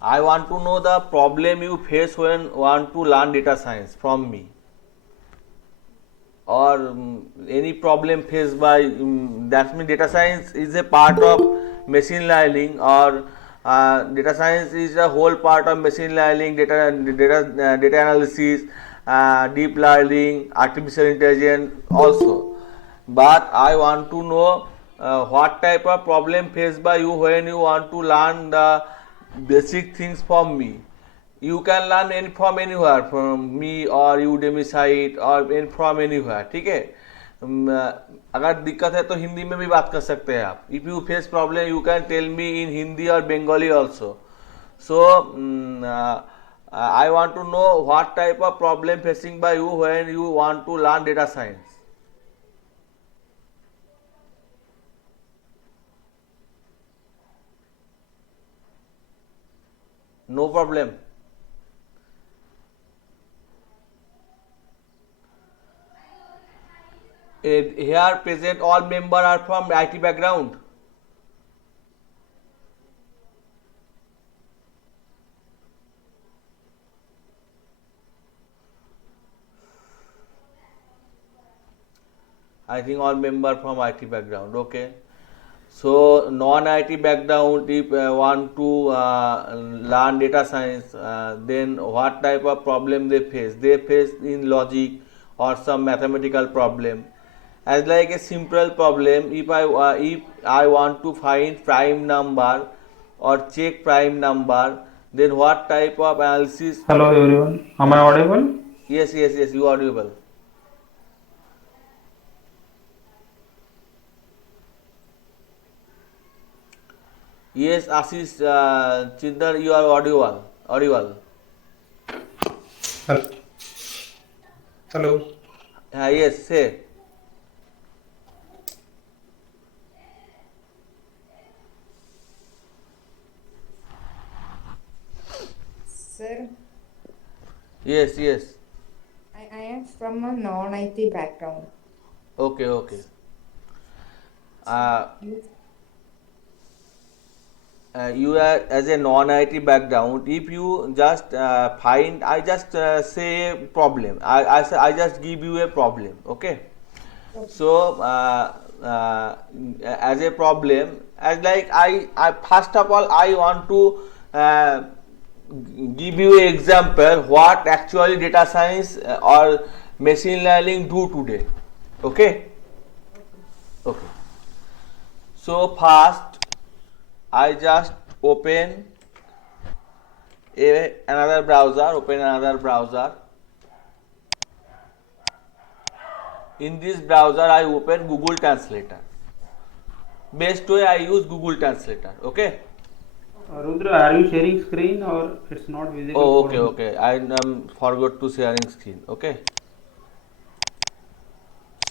I want to know the problem you face when want to learn data science from me, or any problem faced by that means data science is a part of machine learning, or data science is a whole part of machine learning, data analysis, deep learning, artificial intelligence also. But I want to know what type of problem faced by you when you want to learn the basic things from me. You can learn any from anywhere, from me or Udemy site or from anywhere. ठीक है, अगर दिक्कत है तो हिंदी में भी बात कर सकते हैं आप. If you face problem you can tell me in Hindi और Bengali also. So I want to know what type of problem facing by you when you want to learn data science. No problem. Here present all member are from IT background. I think all member from IT background. Okay. So non-IT background, if want to learn data science, then what type of problem they face? They face in logic or some mathematical problem. As like a simple problem, if I want to find prime number or check prime number, then what type of analysis? Hello everyone, am I audible? Yes, yes, yes, you are audible. Yes, Ashish Chindar, you are audible. Audible. Hel- Hello. Yes, say. Sir, Yes, yes. I am from a non-IT background. Okay, okay. So Uh, you, you are as a non-IT background. If you just find, I just say a problem. I just give you a problem. Okay. okay, So as a problem, as like I first of all I want to uh, give you an example what actually data science or machine learning do today. Okay. okay. Okay. So first I just open another browser. Open another browser. In this browser I open Google Translator. Best way I use Google Translator. Okay. Rudra, are you sharing screen or it's not visible Oh, for okay, me? okay. I forgot to sharing screen. Okay.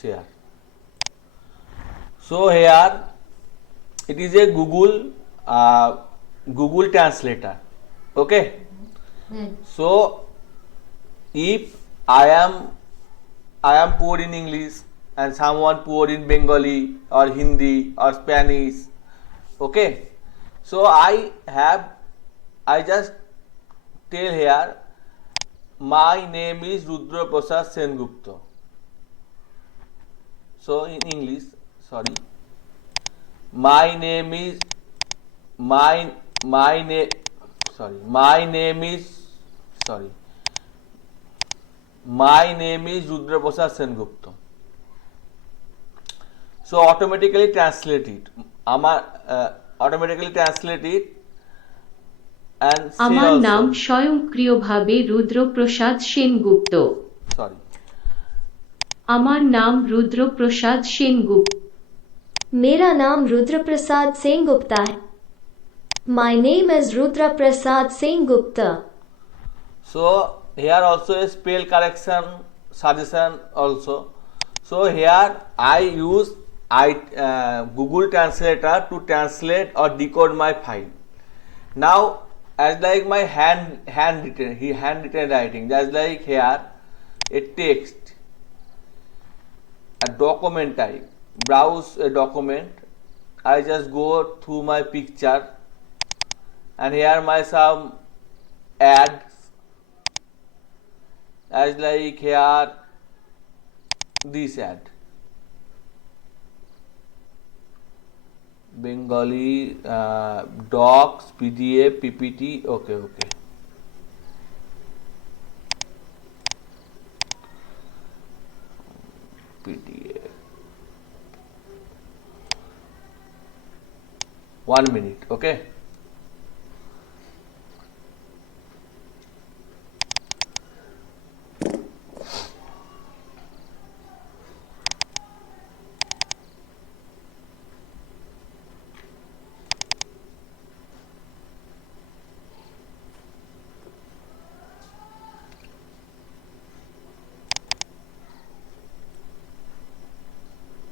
Share. So here it is a Google Translator. Okay. Hmm. So if I am poor in English and someone poor in Bengali or Hindi or Spanish, okay. So I just tell here my name is Rudra Prasad Sengupta. So in English, sorry, my name is my my name my name is sorry my name is Rudra Prasad Sengupta. So automatically translate it. Automatically translate it and say আমার নাম also. স্বয়ংক্রিয়ভাবে Rudraprasad Sengupta. Sorry. আমার নাম রুদ্রপ্রসাদ সেনগুপ্ত। मेरा नाम रुद्र प्रसाद सेनगुप्ता है। My name is Rudra Prasad Sengupta. So here also a spell correction suggestion also. So here I use Google Translator to translate or decode my file. Now as like my handwritten writing, just like here a text, a document type, browse a document. I just go through my picture and here my some ads, as like here this ad, Bengali docs, PDF, PPT. Okay. PDF. 1 minute. Okay.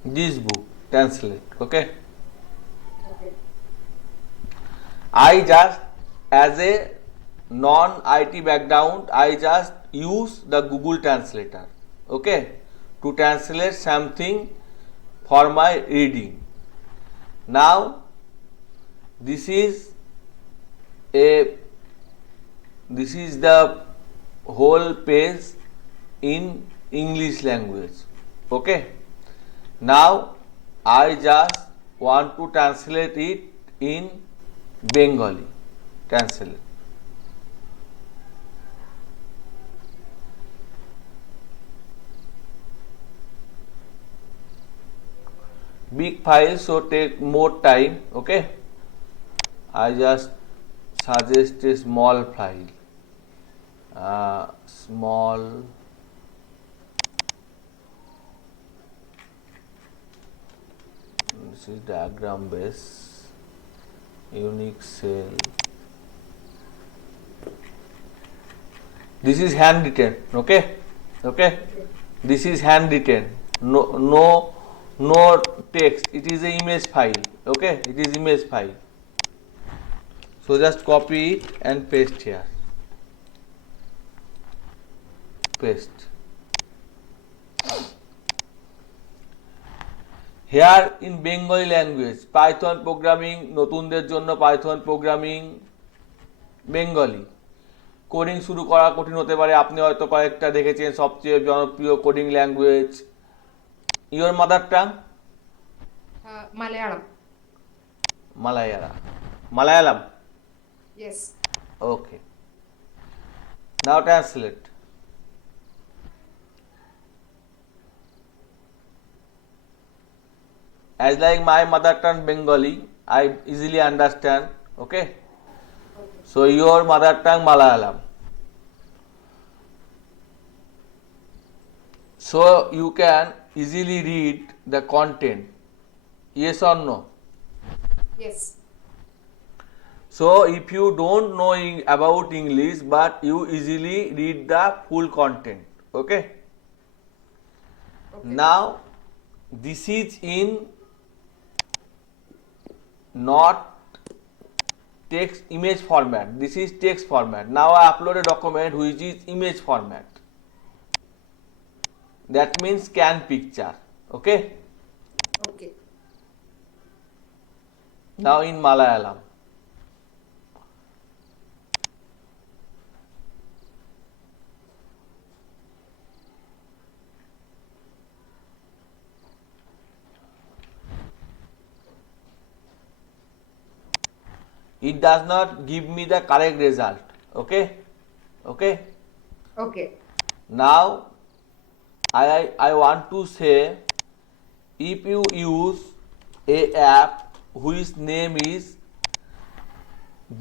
This book translate. Okay. I just, as a non-IT background, I just use the Google Translator, okay, to translate something for my reading. Now, this is the whole page in English language, okay. Now, I just want to translate it in Bengali. Translate. Big file, so take more time. Okay. I just suggest a small file. Small. This is diagram base. Unique cell. This is handwritten. Okay. This is handwritten. No text. It is an image file. Okay. It is image file. So just copy it and paste here. Paste. Here in Bengali language, Python programming, নতুনদের জন্য Python programming, Bengali. Coding শুরু করা কঠিন হতে পারে, আপনি হয়তো কয়েকটা দেখেছেন সবচেয়ে জনপ্রিয় coding language. Your mother tongue? Malayalam. Malayalam? Yes. Okay. Now translate. As like my mother tongue Bengali, I easily understand. Okay. So your mother tongue Malayalam. So you can easily read the content. Yes or no? Yes. So if you don't know about English, but you easily read the full content. Okay. Now this is in not text image format. This is text format. Now I upload a document which is image format. That means scan picture. Okay. Now in Malayalam. It does not give me the correct result. Okay. Now I want to say, if you use a app whose name is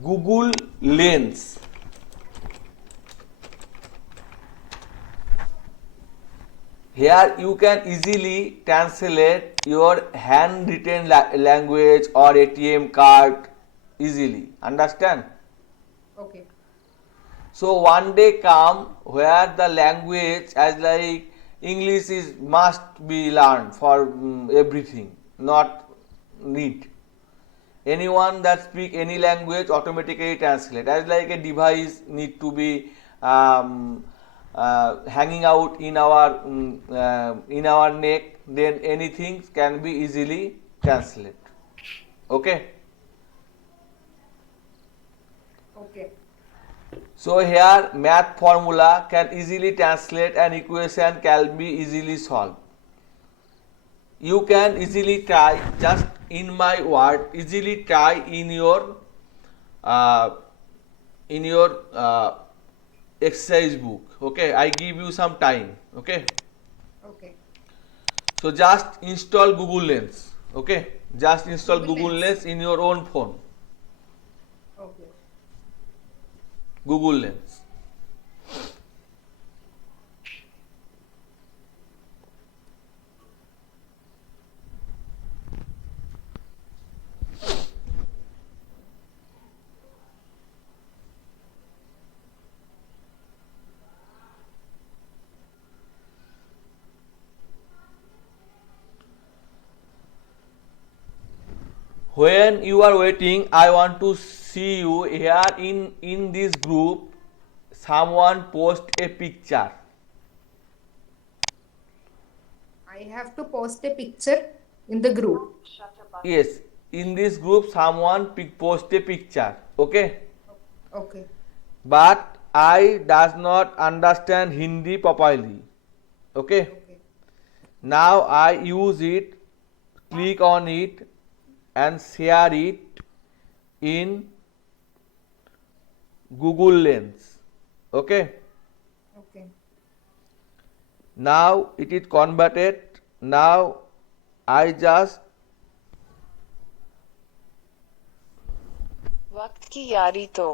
Google Lens, here you can easily translate your handwritten language or ATM card easily. Understand? Okay. So one day come where the language as like English is must be learned for everything, not need. Anyone that speak any language automatically translate. As like a device need to be hanging out in our neck, then anything can be easily translate. Okay. Okay. So here math formula can easily translate and equation can be easily solved. You can easily try, just in my word, easily try uh, in your exercise book. Okay, I give you some time. Okay, Okay. so just install Google Lens. Okay, just install Google Google Lens. Lens in your own phone. Okay. Google Lens. When you are waiting, I want to see you here in this group. Someone post a picture. I have to post a picture in the group. Yes, in this group someone post a picture. Okay, Okay. but I does not understand Hindi properly. Okay, Okay. now I use it, click on it and share it in Google Lens. Okay, Okay. now it is converted. Now I just वक्त की यारी तो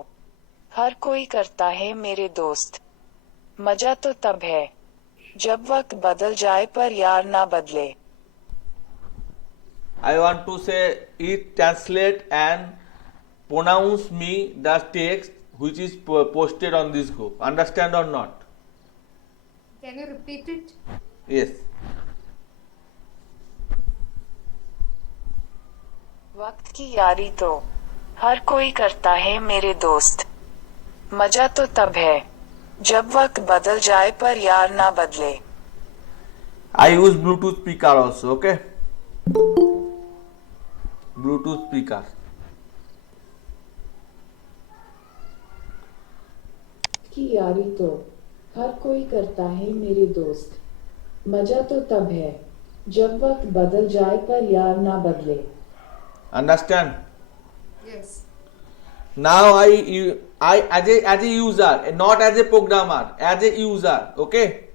हर कोई करता है मेरे दोस्त, मजा तो तब है जब वक्त बदल जाए पर यार ना बदले. I want to say it, translate and pronounce me the text which is posted on this group. Understand or not? Can you repeat it? Yes. वक्त की यारी तो हर कोई करता है मेरे दोस्त, मजा तो तब है जब वक्त बदल जाए पर यार ना बदले. I use Bluetooth speaker also. Okay. Bluetooth speaker. की यारी तो हर कोई करता है मेरे दोस्त, मजा तो तब है जब वक्त बदल जाए पर यार ना बदले. Understand? Yes. Now I as a user, not as a programmer, as a user. Okay.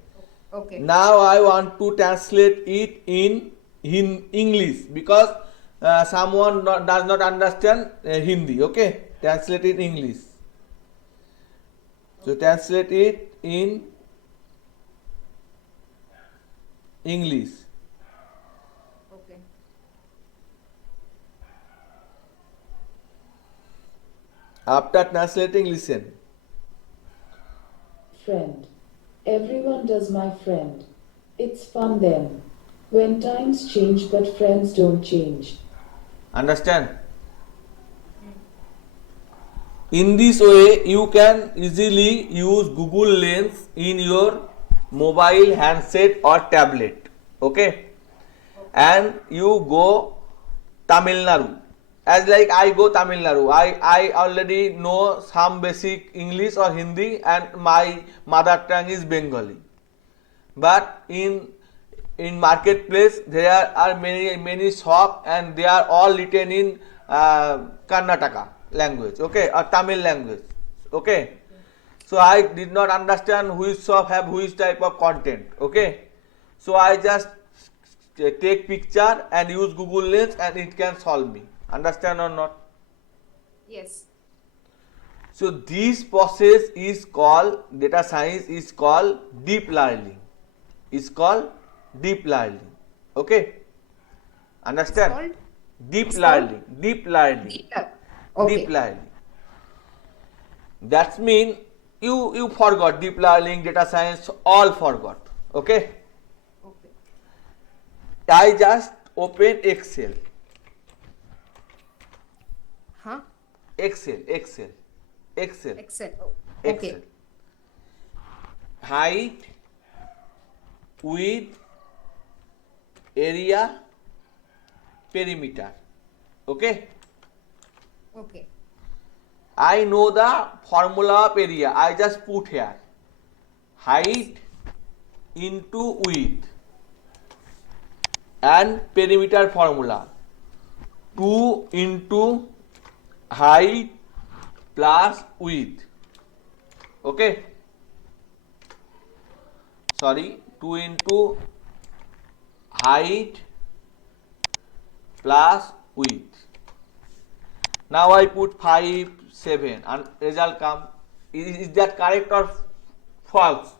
Okay. Now I want to translate it in English because someone does not understand Hindi. Okay, translate it in English. So translate it in English. Okay. After translating, listen. Friend. Everyone does, my friend. It's fun then. When times change but friends don't change. Understand? In this way, you can easily use Google Lens in your mobile handset or tablet. Okay? And you go Tamil Nadu. As like I go Tamil Nadu, I already know some basic English or Hindi and my mother tongue is Bengali. But in marketplace there are many shop and they are all written in Karnataka language, okay, or Tamil language, okay. So I did not understand which shop have which type of content, okay. So I just take picture and use Google Lens and it can solve me. Understand or not? Yes. So this process is called, data science is called deep learning. Is called deep learning. Okay? Understand? Called? Deep It's learning. Deep learning. Deeper. Okay. Deep learning. That means you forgot deep learning, data science, all forgot. Okay? Okay. I just open Excel. Huh? Excel. Excel. Oh, okay. Excel. Height, width, area, perimeter. Okay? Okay. I know the formula of area. I just put here height into width and perimeter formula 2 into height plus width. Okay, sorry, 2 into height plus width. Now I put 5, 7 and result come. Is that correct or false?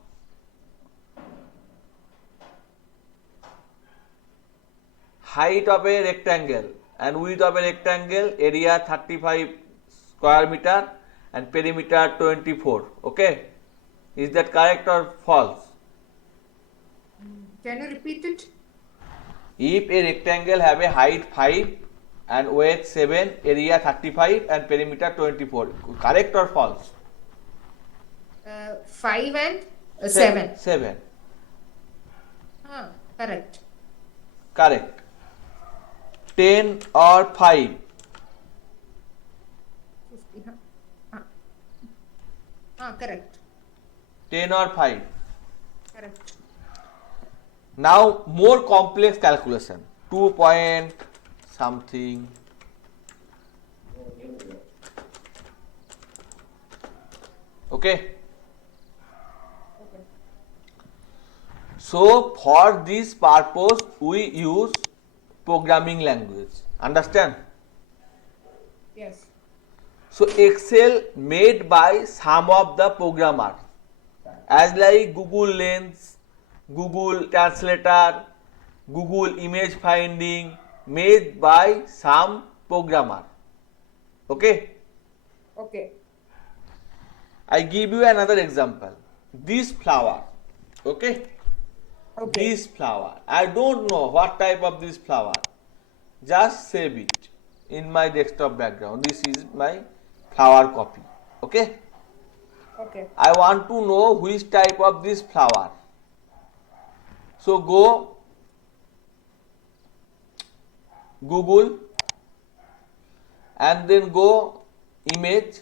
Height of a rectangle and width of a rectangle, area 35 square meter and perimeter 24. Okay, is that correct or false? Can you repeat it? If a rectangle have a height 5 and width 7, area 35 and perimeter 24, correct or false? 5 and 7. 7. Correct. Correct. 10 or 5. 50. Correct. 10 or 5. Correct. Now more complex calculation. 2 point something. Okay. So for this purpose we use programming language. Understand? Yes. So Excel made by some of the programmer, as like Google Lens, Google Translator, Google Image Finding, made by some programmer. Okay. Okay. I give you another example. This flower. Okay. Okay. This flower. I don't know what type of this flower. Just save it in my desktop background. This is my flower copy. Okay. Okay. I want to know which type of this flower. So go Google and then go image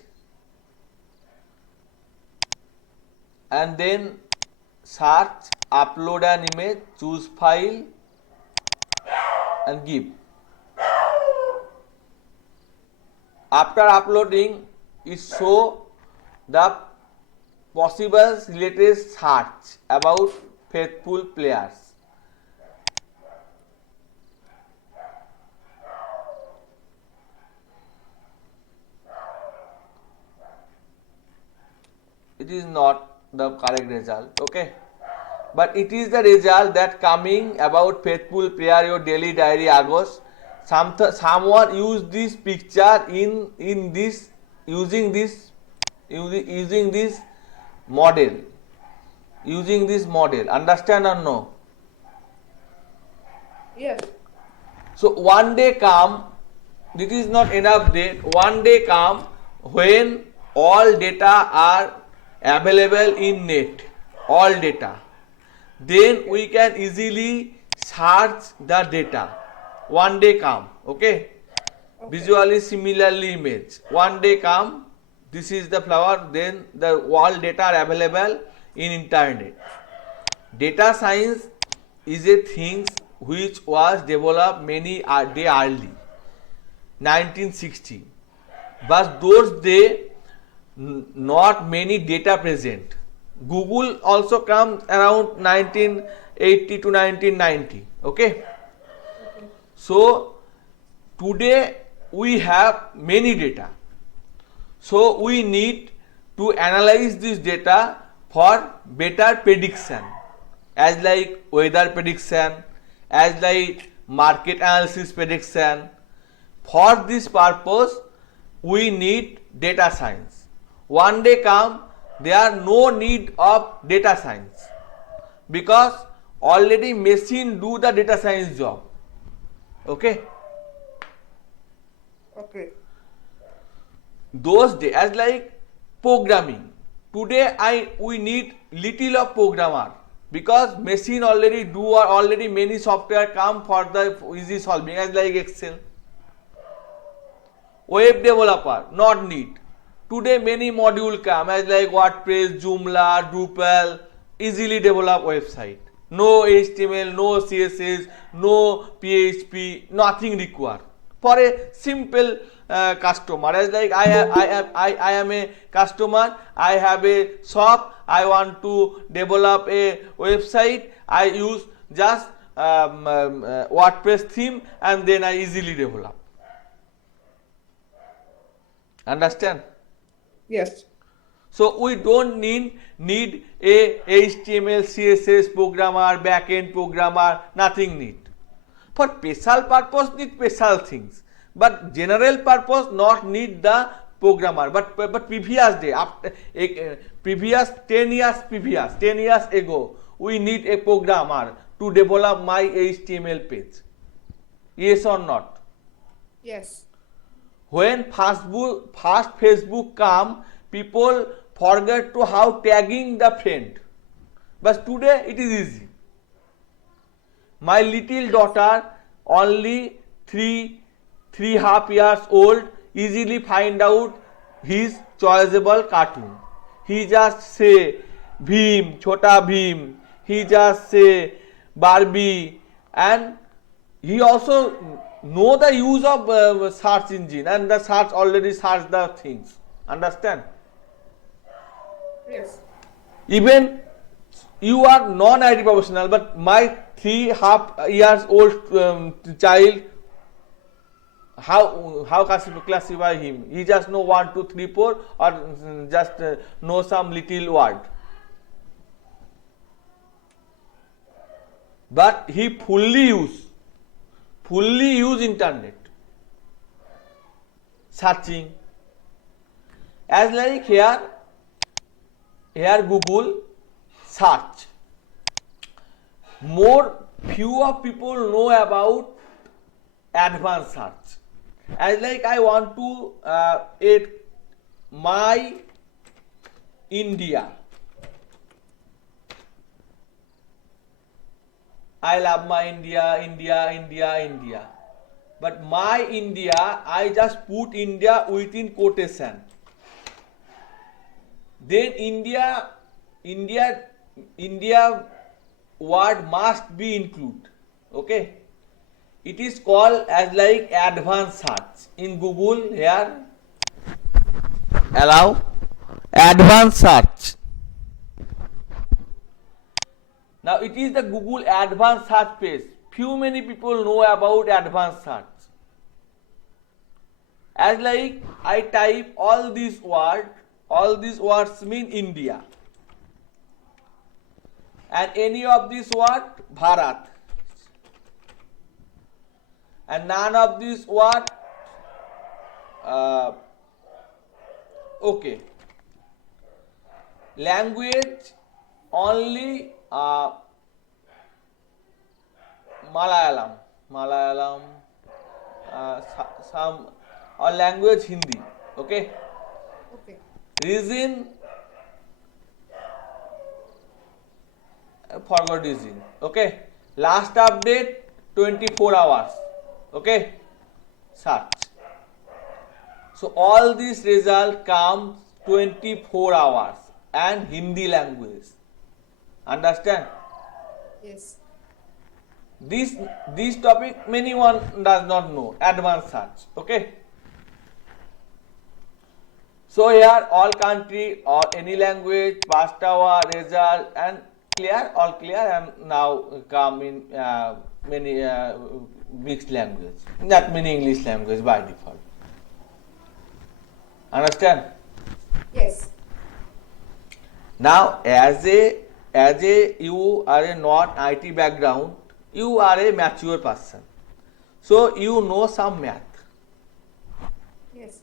and then search, upload an image, choose file and give. After uploading, it show the possible related search about faithful players. It is not the correct result, okay, but it is the result that coming about faithful player your daily diary August. Someone use this picture in this using this model, understand or no? Yes. So one day come, it is not enough date, one day come when all data are available in net, all data, then we can easily search the data. One day come, okay, visually similarly image, one day come, this is the flower, then the all data are available in internet. Data science is a thing which was developed many day early, 1960, but those days not many data present. Google also comes around 1980 to 1990, okay. So today we have many data, so we need to analyze this data for better prediction, as like weather prediction, as like market analysis prediction. For this purpose we need data science. One day come, there are no need of data science because already machine do the data science job. Okay. Okay. Those days, as like programming, today we need little of programmer because machine already do or already many software come for the easy solving, as like Excel. Web developer not need. Today many module come as like WordPress, Joomla, Drupal, easily develop website. No HTML, no CSS, no PHP, nothing required for a simple customer. As like I am a customer, I have a shop, I want to develop a website, I use just WordPress theme and then I easily develop. Understand? Yes. So we don't need a HTML, CSS programmer, backend programmer, nothing need. For special purpose need special things, but general purpose not need the programmer. But previous day, after previous 10 years ago, we need a programmer to develop my HTML page. Yes or not? Yes. When first Facebook come, people forget to how tagging the friend. But today it is easy. My little daughter, only 3.5 years old, easily find out his choiceable cartoon. He just say Bhim, Chota Bhim. He just say Barbie, and he also know the use of search engine, and the search already search the things. Understand? Yes. Even you are non-IT professional, but my 3.5 years old child, how classify him? He just know 1, 2, 3, 4, or just know some little word. But he fully use internet, searching. As like here Google search. Few of people know about advanced search. As like I want to add my India. I love my India. But my India, I just put India within quotation. Then India word must be included. Okay. It is called as like advanced search. In Google here, allow advanced search. Now it is the Google advanced search page. Few many people know about advanced search. As like I type all these words mean India. And any of these words Bharat. And none of these words okay. Language only Malayalam, some or language Hindi. Okay. Okay. Region, forgot region. Okay. Last update 24 hours. Okay. Search. So all these result comes 24 hours and Hindi language. Understand? Yes. This topic many one does not know. Advanced search. Okay. So here all country or any language, past hour, result, and clear, all clear, and now come in many mixed language. Not many English language by default. Understand? Yes. Now as a you are a not IT background, you are a mature person. So you know some math. Yes.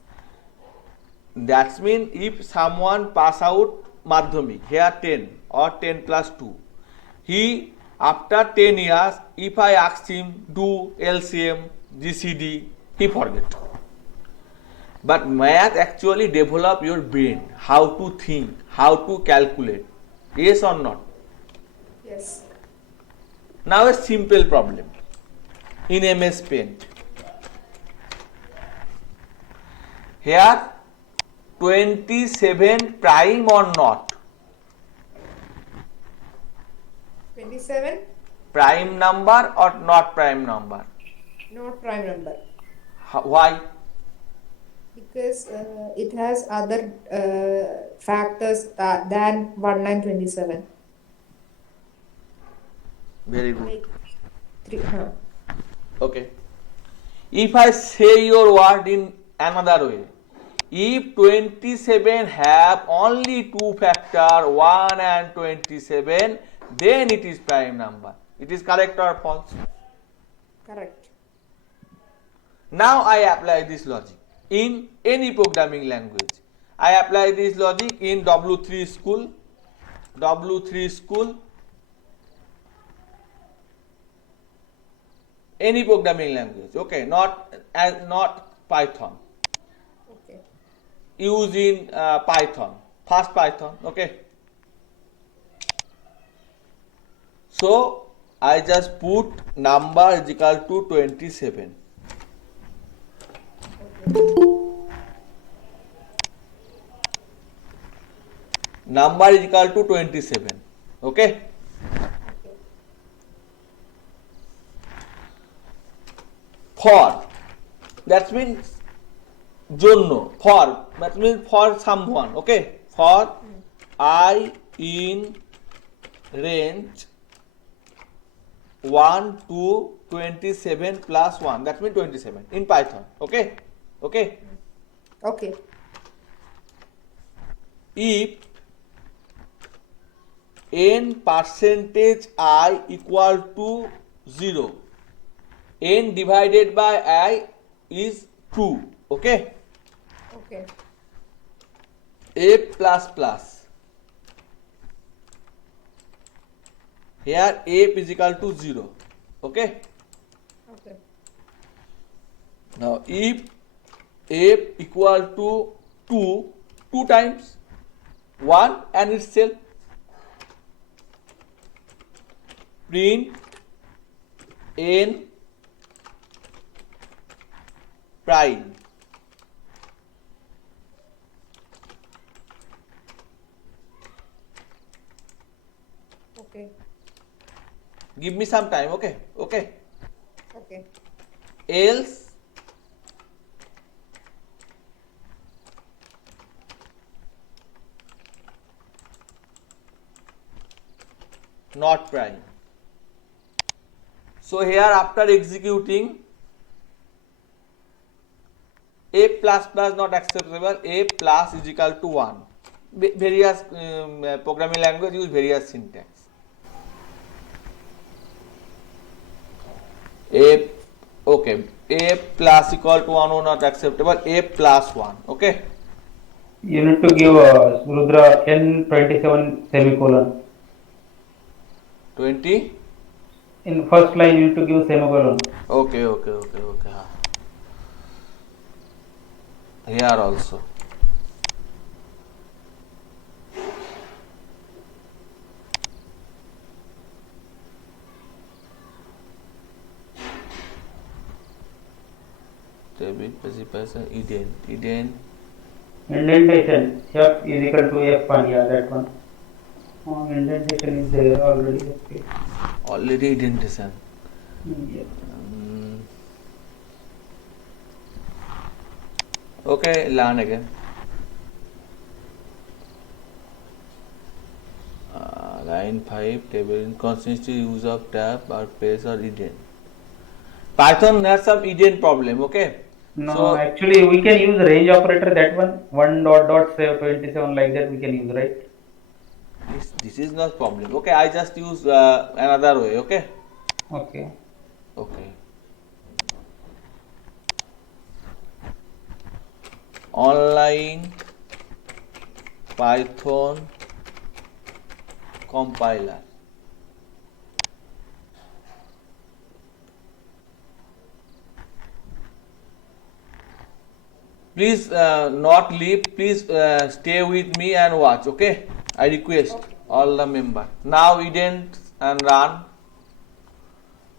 That means if someone pass out Madhyamik, here 10 or 10 plus 2, he after 10 years, if I ask him do LCM, GCD, he forget. But math actually develop your brain, how to think, how to calculate. Yes or not? Yes. Now a simple problem in MS Paint. Here 27 prime or not? 27, Prime number or not prime number? not prime number. Why? Because it has other factors than 1 and 27. Very good. Like three. Okay. If I say your word in another way, if 27 have only two factor 1 and 27, then it is prime number. It is correct or false? Correct. Now I apply this logic in any programming language. I apply this logic in W3 school, any programming language. Okay, not Python. Okay. Use in Python, fast Python. Okay. So I just put number is equal to 27. Number is equal to 27. Okay. For, that means jonno, for, that means for someone. Okay. For I in range 1 to 27 plus 1, that means 27 in Python. Okay. Okay. Okay. If n percentage I equal to 0, n divided by I is 2. Okay. Okay. F plus plus. Here F is equal to 0. Okay. Okay. Now if F equal to 2 times 1 and itself, print n prime. Okay. Give me some time. Okay. Okay. Okay. Else not prime. So here after executing, A plus plus not acceptable, A plus is equal to 1. Various programming language use various syntax. A, okay, A plus equal to 1 or not acceptable, A plus 1. Okay. You need to give Rudra N27 semicolon. 20. In first line, you need to give semicolon. Okay. Here also. Eden. Indentation F is equal to F1. Yeah, that one. Indentation is there already. Okay. Already indentation. Yeah. Okay, learn again. Line 5, table inconsistency, use of tab or space or Eden. Python has some Eden problem. Okay. No, So actually we can use range operator, that one dot say 27 like that we can use, right? this is not problem. Okay, I just use another way. Okay. Okay. Okay. Online Python compiler. Please not leave. Please stay with me and watch. Okay. I request all the member. Now ident and run.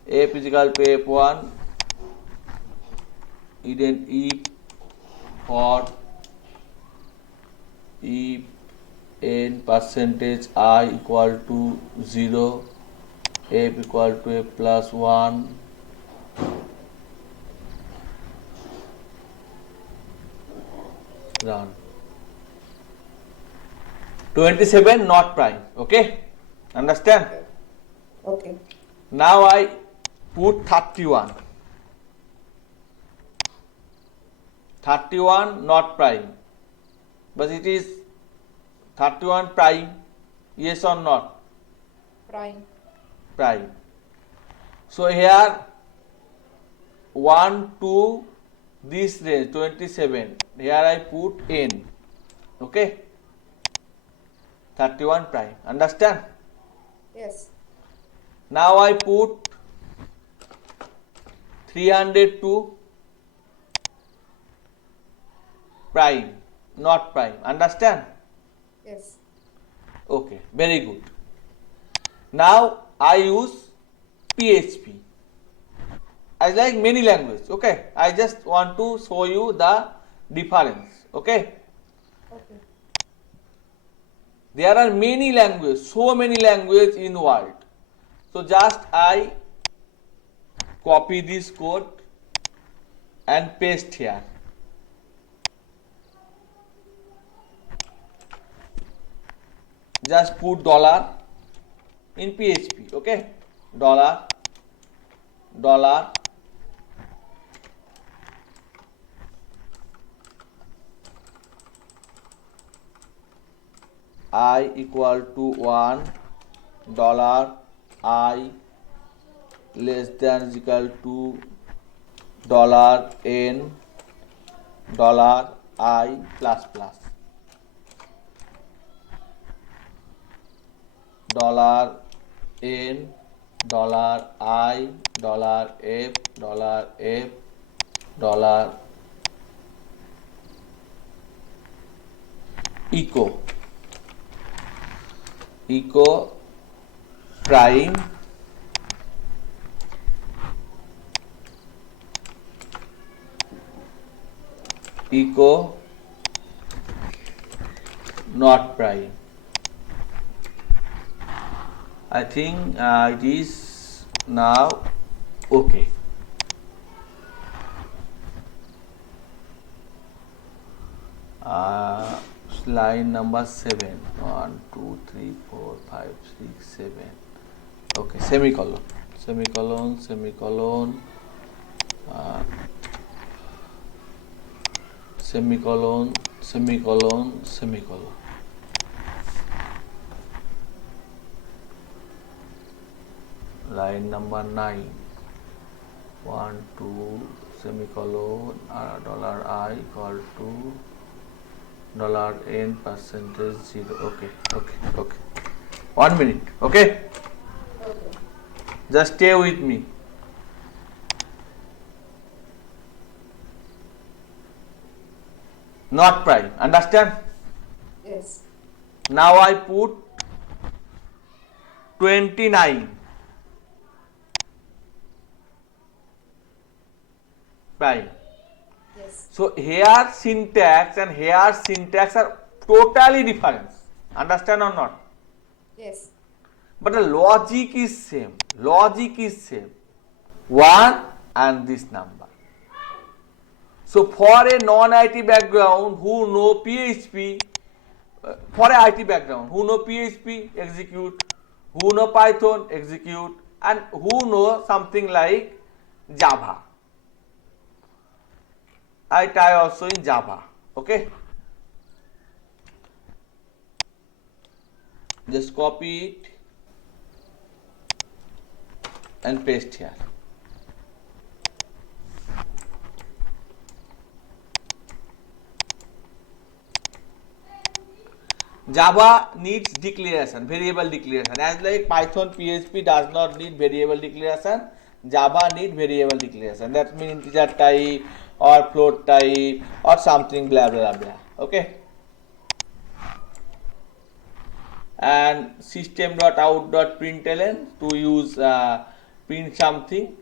F is equal to F1. Ident if for if n percentage I equal to 0, f equal to f plus 1, run. 27 not prime. Okay, understand? Okay. Now I put 31. 31 not prime, but it is 31 prime, yes or not? Prime. Prime. So here 1 to this range 27, here I put n. Okay, 31 prime, understand? Yes. Now I put 302 prime, not prime, understand? Yes. Okay, very good. Now I use PHP. I like many languages. Okay, I just want to show you the difference. Okay, Okay. there are many languages, so many languages in world. So just I copy this code and paste here. Just put dollar in PHP. Okay, dollar I equal to 1, dollar I less than is equal to dollar n, dollar I plus plus, dollar n, dollar I, dollar f, dollar echo prime echo not prime. I think it is now okay. Line number 7. 1, 2, 3, 4, 5, 6, 7. Okay, semicolon, semicolon, semicolon. Line number 9. 1, 2, semicolon, dollar I equal to dollar n percentage 0. Okay. 1 minute. Okay. Just stay with me. Not prime. Understand? Yes. Now I put 29 prime. Yes. So here syntax and here syntax are totally different. Understand or not? Yes. But the logic is same. 1 and this number. So for a non-IT background who know PHP, for a IT background who know PHP, execute, who know Python, execute, and who know something like Java. I try also in Java. Okay. Just copy it and paste here. Java needs declaration, variable declaration. As like Python, PHP does not need variable declaration, Java need variable declaration. That means integer type or float type or something blah blah blah. Okay. And system.out.println to use print something.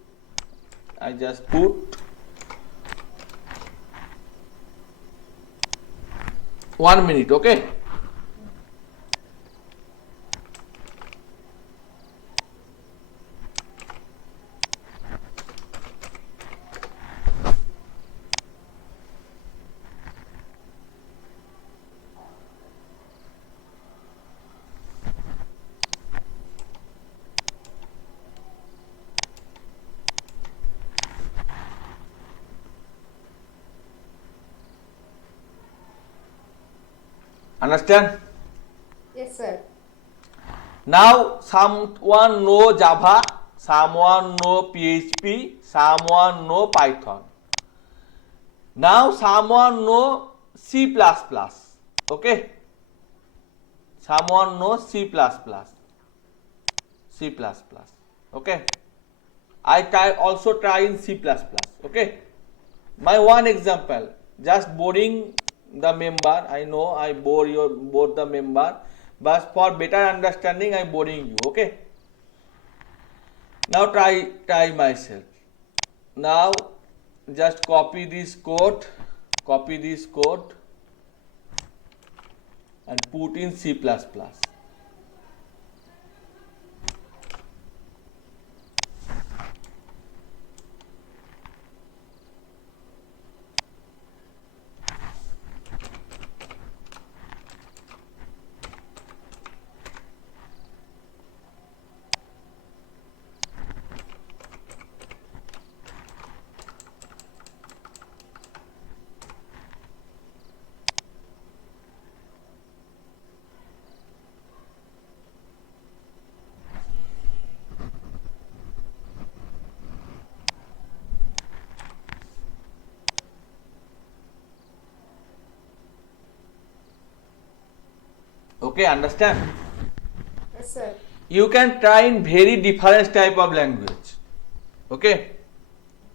I just put 1 minute, okay? Understand? Yes, sir. Now someone know Java, someone know PHP, someone know Python. Now someone know C++. Okay? Someone know C++. C++. Okay? I also try in C++. Okay? My one example, just boring the member. I know I bore the member, but for better understanding I boring you. Okay? Now try myself. Now just copy this code and put in C++. Okay, understand? Yes, sir. You can try in very different type of language. Okay?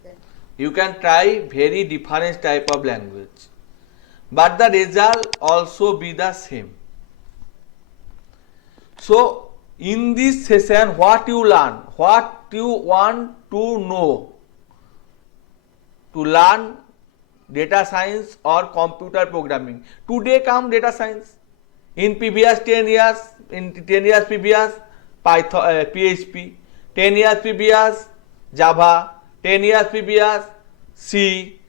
Okay. You can try very different type of language, but the result also be the same. So in this session, what you learn, what you want to know, to learn data science or computer programming. Today come data science. In previous 10 years, previous Python, PHP, 10 years previous Java, 10 years previous C,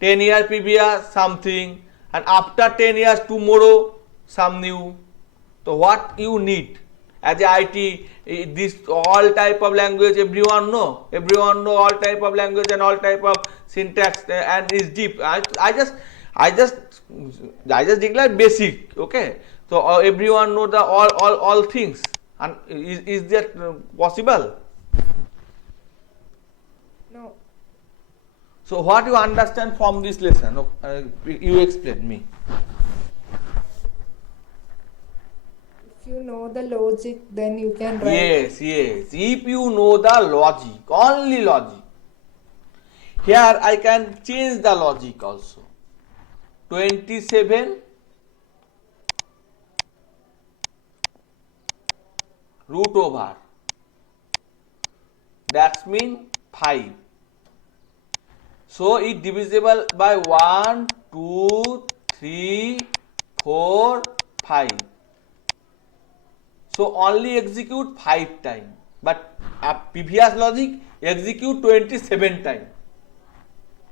10 years previous something, and after 10 years tomorrow some new. So what you need as a IT, this all type of language everyone know all type of language and all type of syntax and is deep. I just declare basic. Okay, so everyone know the all things, and is that possible? No. So what you understand from this lesson? You explain me. If you know the logic, then you can write. Yes. If you know the logic, only logic. Here I can change the logic also. 27 root over. That means 5. So it divisible by 1, 2, 3, 4, 5. So only execute 5 times, but previous logic execute 27 times.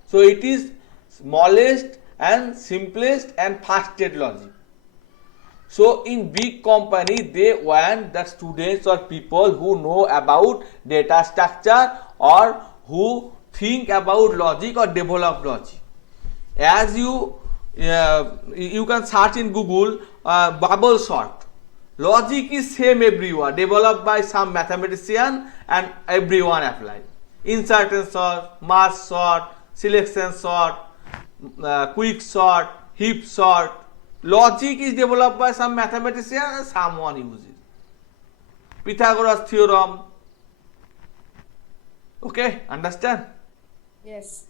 So it is smallest and simplest and fastest logic. So in big company they want the students or people who know about data structure or who think about logic or develop logic. As you can search in Google bubble sort. Logic is same everywhere, developed by some mathematician and everyone apply. Insertion sort, merge sort, selection sort, quick sort, heap sort. Logic is developed by some mathematician and someone uses it. Pythagoras theorem. Okay, understand? Yes.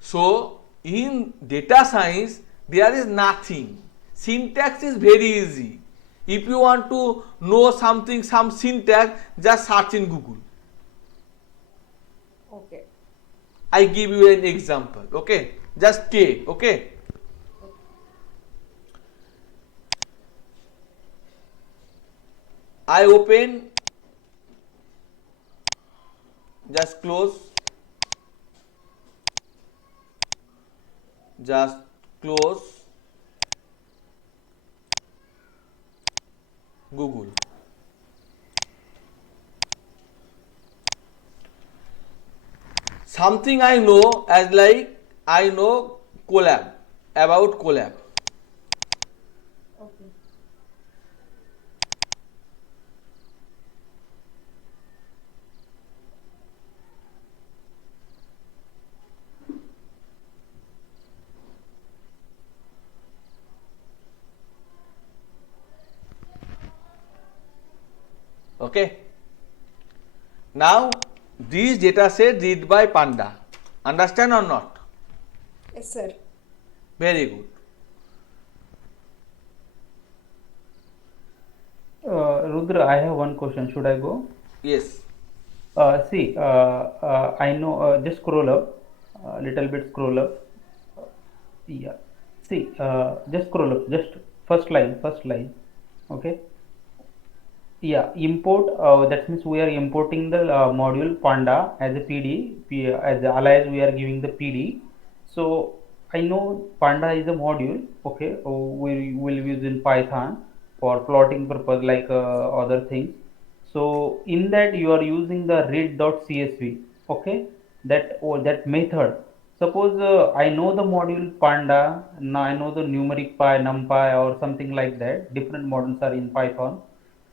So in data science there is nothing. Syntax is very easy. If you want to know something, some syntax, just search in Google. Okay. I give you an example. Okay, just K. Okay, I open, just close, Google. Something I know as like I know Colab, about Colab. Okay. Okay. Now these data set read by Panda. Understand or not? Yes, sir. Very good. Rudra, I have one question. Should I go? Yes. See, I know, just scroll up, little bit scroll up. Yeah. See, just scroll up, just first line. Okay. Yeah, import, that means we are importing the module Panda as a as the alias we are giving the PD. So I know Panda is a module, okay, we will use in Python for plotting purpose like other things. So in that you are using the read.csv, okay, that method. Suppose I know the module Panda, now I know the numeric pi, numpy or something like that. Different modules are in Python.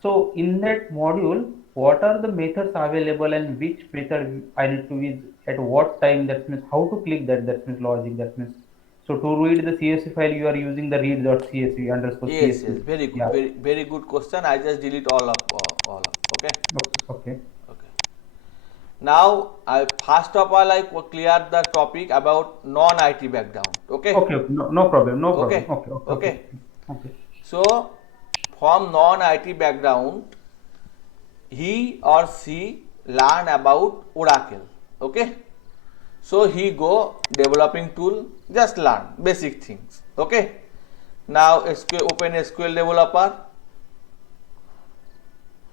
So in that module, what are the methods available and which method I need to use at what time? That means how to click that. That means logic. That means so to read the CSV file, you are using the read.csv underscore Yes, CSV. yes, very good, Yeah. very good question. I just delete all up. Okay. Okay. Okay. Now, first of all, I clear the topic about non-IT background. Okay. Okay. No problem. No Okay. problem. Okay. Okay. So, from non-IT background, he or she learn about Oracle. Okay. So he go developing tool, just learn basic things. Okay. Now open SQL developer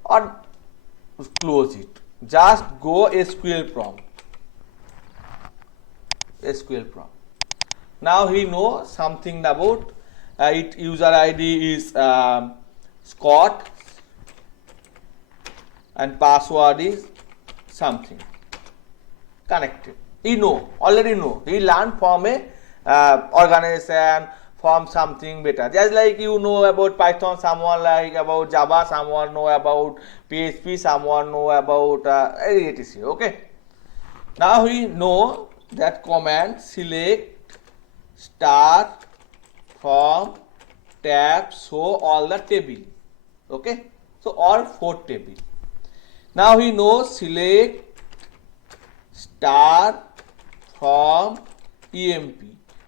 or close it. Just go SQL prompt. Now he know something about it. User ID is Scott and password is something connected. He already know. He learned from a organization, from something better. Just like you know about Python, someone like about Java, someone know about PHP, someone know about etc. Okay. Now we know that command select star from tab show all the table. Okay. So all 4 table. Now we know select star from EMP.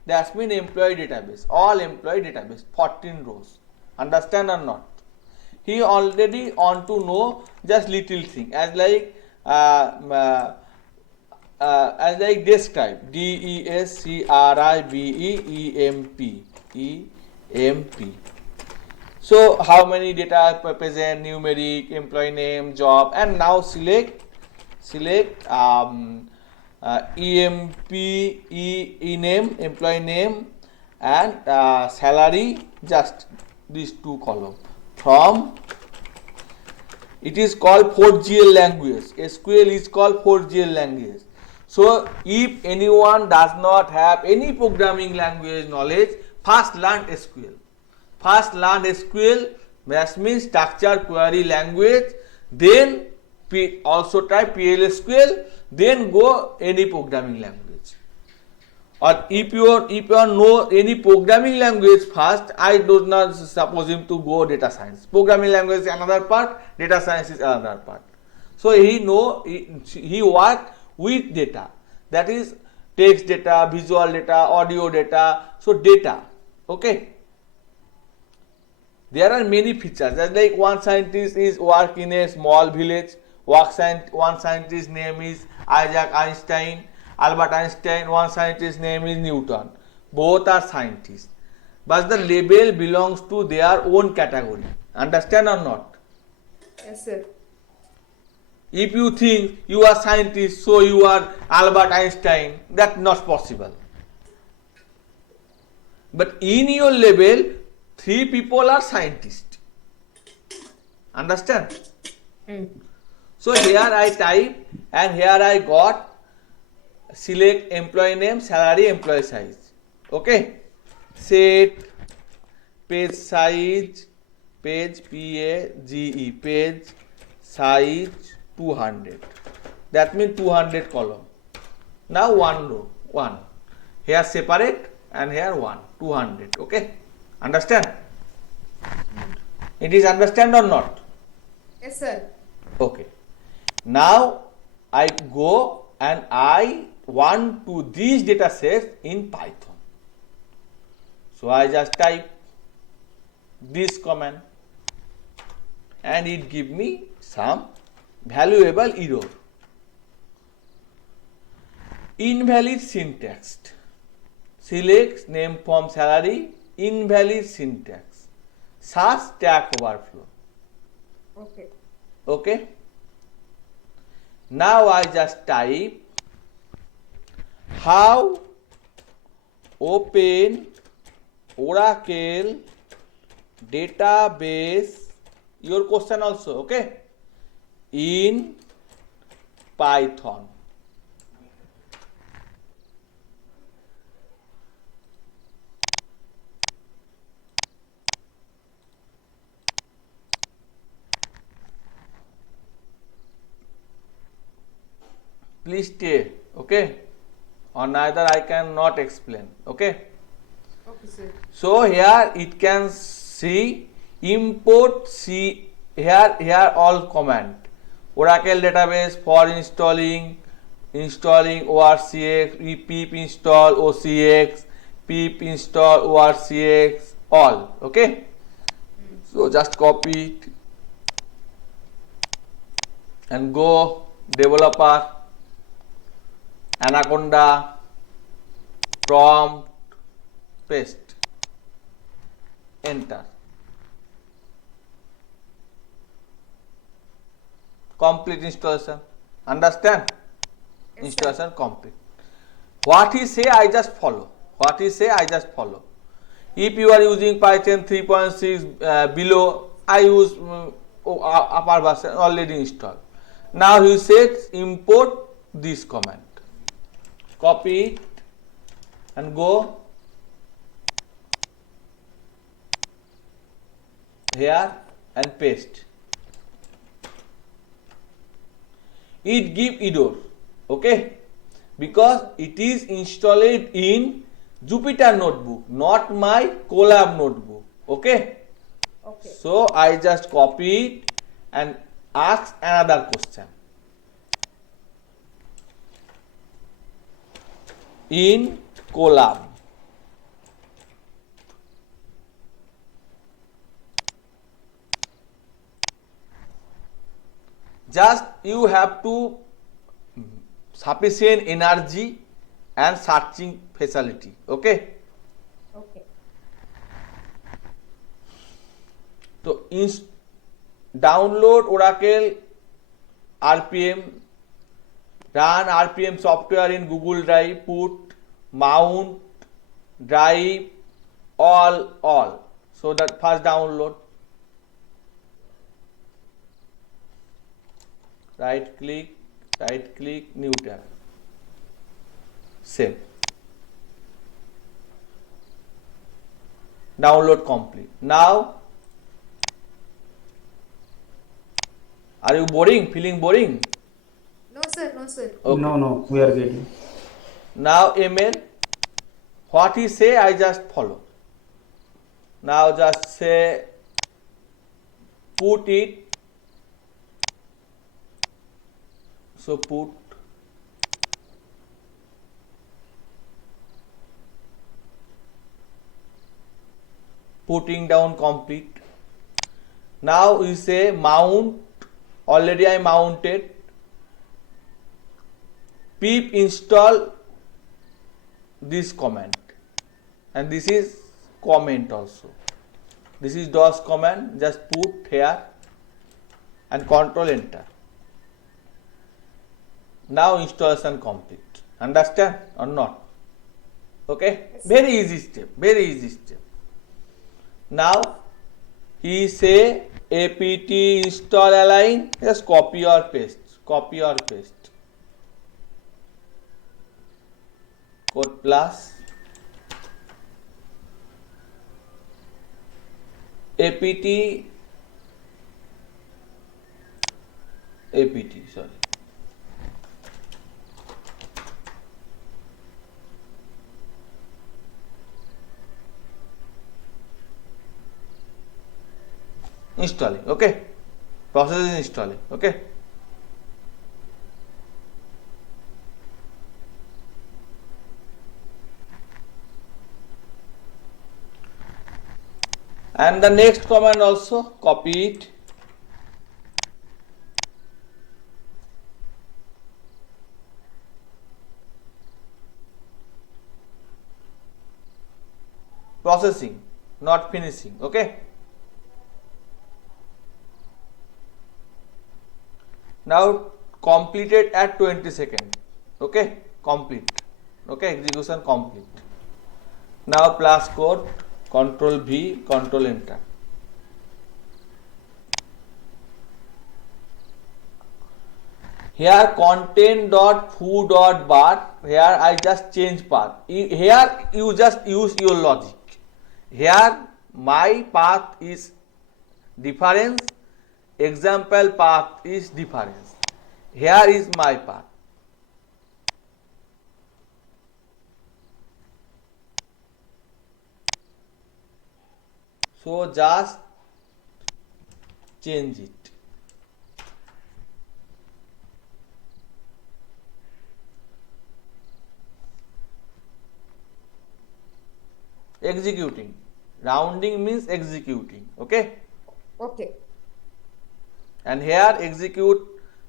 That's mean employee database. All employee database. 14 rows. Understand or not? He already want to know just little thing as like describe. DESCRIBE So how many data present, numeric, employee name, job, and now select EMP name, employee name, and salary, just these 2 columns. From it is called 4GL language. SQL is called 4GL language. So if anyone does not have any programming language knowledge, first learn SQL. That means structure query language, then also try PLSQL, then go any programming language. Or if you know any programming language first, I do not suppose him to go data science. Programming language is another part, data science is another part. So he work with data, that is text data, visual data, audio data. So data. Okay. There are many features. Just like one scientist is work in a small village. One scientist name is Isaac Einstein, Albert Einstein. One scientist name is Newton. Both are scientists, but the label belongs to their own category. Understand or not? Yes, sir. If you think you are scientist, so you are Albert Einstein, that's not possible. But in your level, 3 people are scientists. Understand? So here I type and here I got select employee name, salary, employee size. Okay. Set page size, page PAGE, page size 200. That means 200 column. Now one row, 1. Here separate and here 1, 200. Okay. Understand? It is understand or not? Yes, sir. Okay. Now I go and I want to these data sets in Python. So I just type this command and it give me some valuable error. Invalid syntax. Select name from salary, invalid syntax. Search Stack Overflow. Okay. Okay. Now I just type how open Oracle database, your question also, okay, in Python. Please stay, okay, or neither I cannot explain, okay. Okay, sir. So here it can see import C, here all command, Oracle database for installing ORCX, pip install OCX, pip install ORCX, all, okay. So just copy it and go developer, Anaconda, prompt, paste, enter. Complete installation. Understand? Yes, Installation complete. What he say, I just follow. What he say, I just follow. If you are using Python 3.6 below, I use upper version already installed. Now he says import this command. Copy it and go here and paste. It give error, okay, because it is installed in Jupyter notebook, not my Colab notebook, okay. Okay. So I just copy it and ask another question. In Colab, just you have to sufficient energy and searching facility, okay. Okay. So download Oracle RPM, run RPM software in Google Drive, put mount drive all. So that first download, right click, new tab, save. Download complete. Now, are you feeling boring? No, sir. No, sir. Okay. No, we are getting. Now ML, what he say, I just follow. Now just say put it. So putting down complete. Now you say mount, already I mounted. Pip install this command, and this is comment also. This is DOS command, just put here and control enter. Now installation complete. Understand or not? Okay, very easy step, very easy step. Now he say apt install align, just copy or paste, copy or paste. Code plus apt sorry. Installing, okay. Process is installing, okay. And the next command also copy it. Processing, not finishing, okay. Now completed at 20 seconds, okay, complete, okay, execution complete. Now plus code, control V, control enter. Here content.foo.bar, here I just change path. Here you just use your logic. Here my path is difference, example path is difference. Here is my path. So just change it. Executing. Rounding means executing. Okay. Okay. And here execute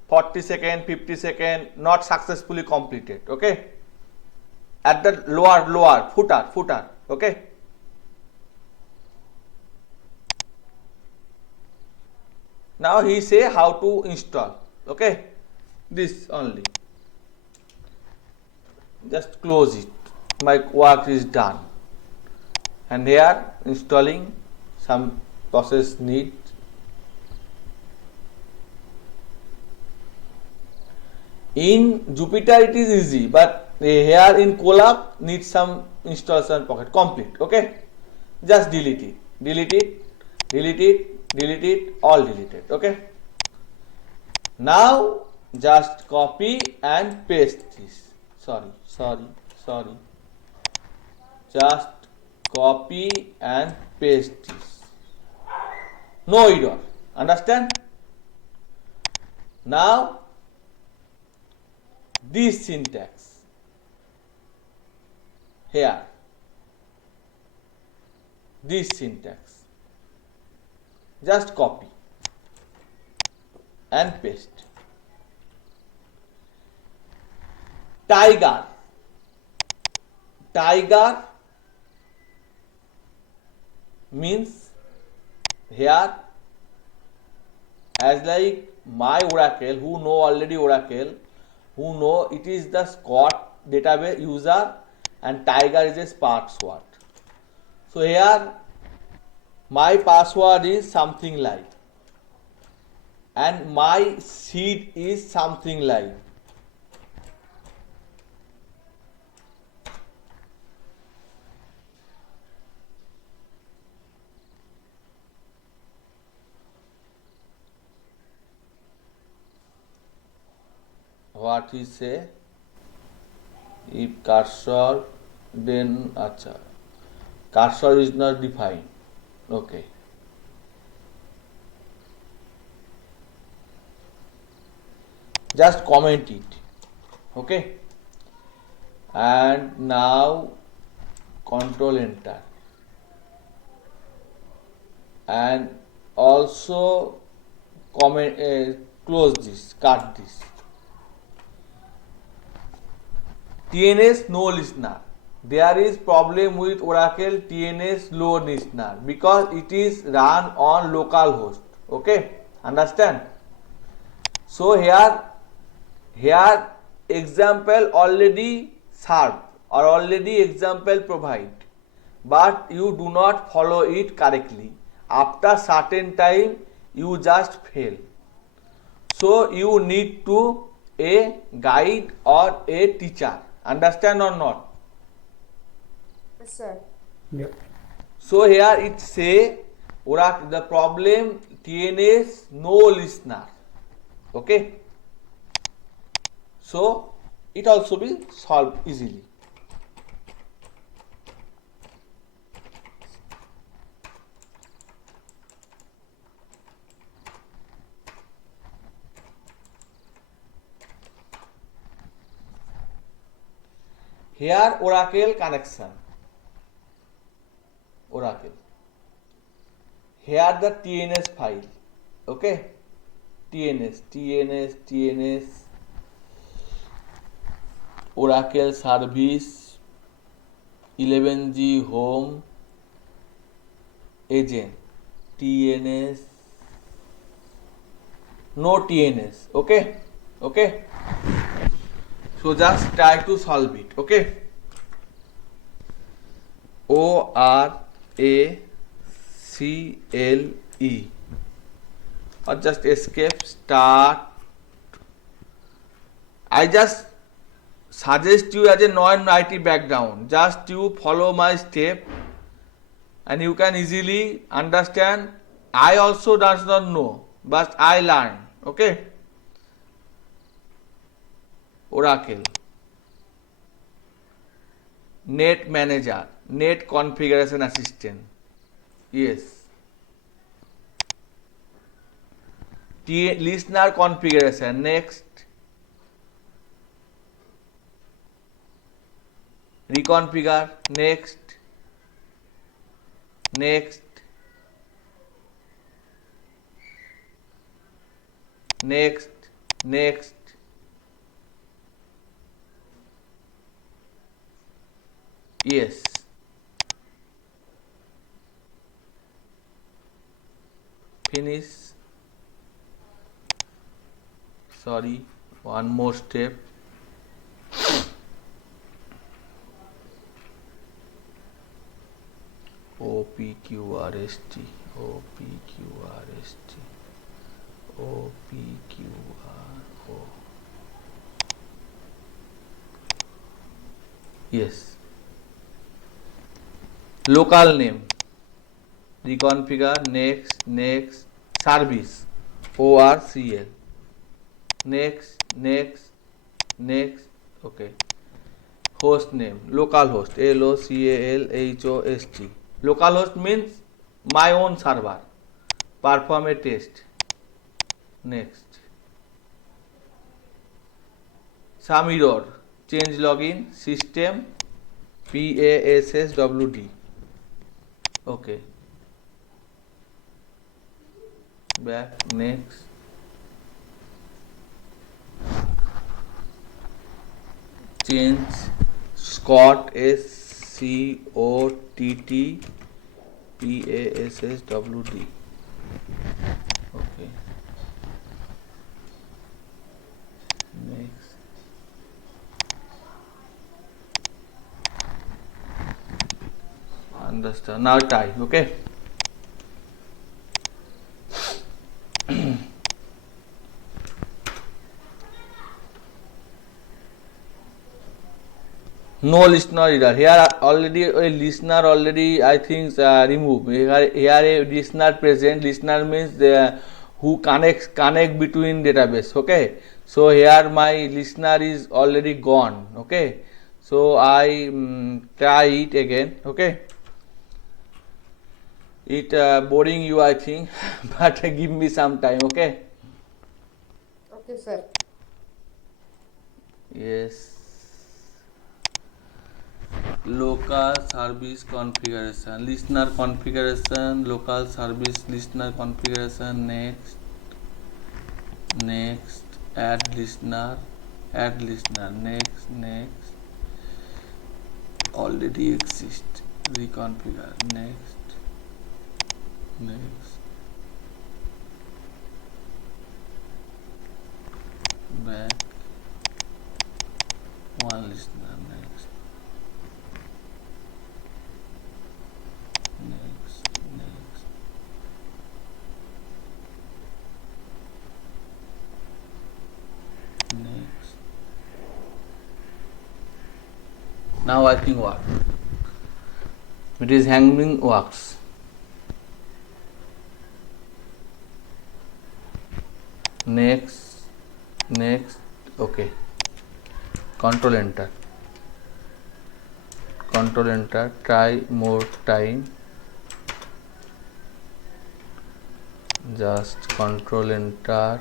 40 second, 50 second, not successfully completed. Okay. At the lower footer. Okay. Now he say how to install. Okay. This only. Just close it. My work is done. And here installing some process need. In Jupyter it is easy, but here in Colab needs some installation pocket. Complete. Okay. Just delete it. Delete it. Delete it. Delete it. All deleted. Okay. Now just copy and paste this. Sorry. Just copy and paste this. No error. Understand? Now this syntax here, this syntax, just copy and paste. Tiger means here, as like my Oracle, who know already Oracle, who know it is the Scott database user and Tiger is a password. So here my password is something like, and my seed is something like. What he say? If cursor, then acha. Cursor is not defined. Okay. Just comment it. Okay. And now control enter. And also comment, close this, cut this. TNS no listener. There is problem with Oracle TNS low listener because it is run on local host. Okay, understand? So here example already served or already example provide, but you do not follow it correctly. After certain time you just fail. So you need to a guide or a teacher. Understand or not? Yes, sir. Yeah. So here it say the problem TNS no listener. Okay. So it also will solve easily. Here Oracle connection. Oracle. Here the TNS file. Okay. TNS. Oracle service 11G home agent TNS, no TNS. Okay. So just try to solve it. Okay. ORACLE or just escape start. I just suggest you as a non-IT background, just you follow my step and you can easily understand. I also does not know, but I learn. Okay. Oracle net manager, net configuration assistant. Yes. Listener configuration. Next. Reconfigure. Next. Yes. Finish. Sorry, one more step. OPQRST. Yes. Local name. Reconfigure. Next. Service. ORCL. Next. Okay. Host name. Local host. LOCALHOST. Local host means my own server. Perform a test. Next. Some error. Change login system. PASSWD. Okay. Back. Next. Change Scott SCOTT PASSWD. Okay. Next. Understand. Now type. Okay. No listener error. Here already a listener I think remove. Here a listener present. Listener means who connect between database. Okay. So here my listener is already gone. Okay. So I try it again. Okay. It boring you I think, but give me some time. Okay. Okay, sir. Yes. Local service configuration, listener configuration, local service listener configuration. Next. Add listener. Next. Already exist. Reconfigure. Next. Now I think work. It is hanging works. Next, okay. Control enter. Try more time. Just control enter.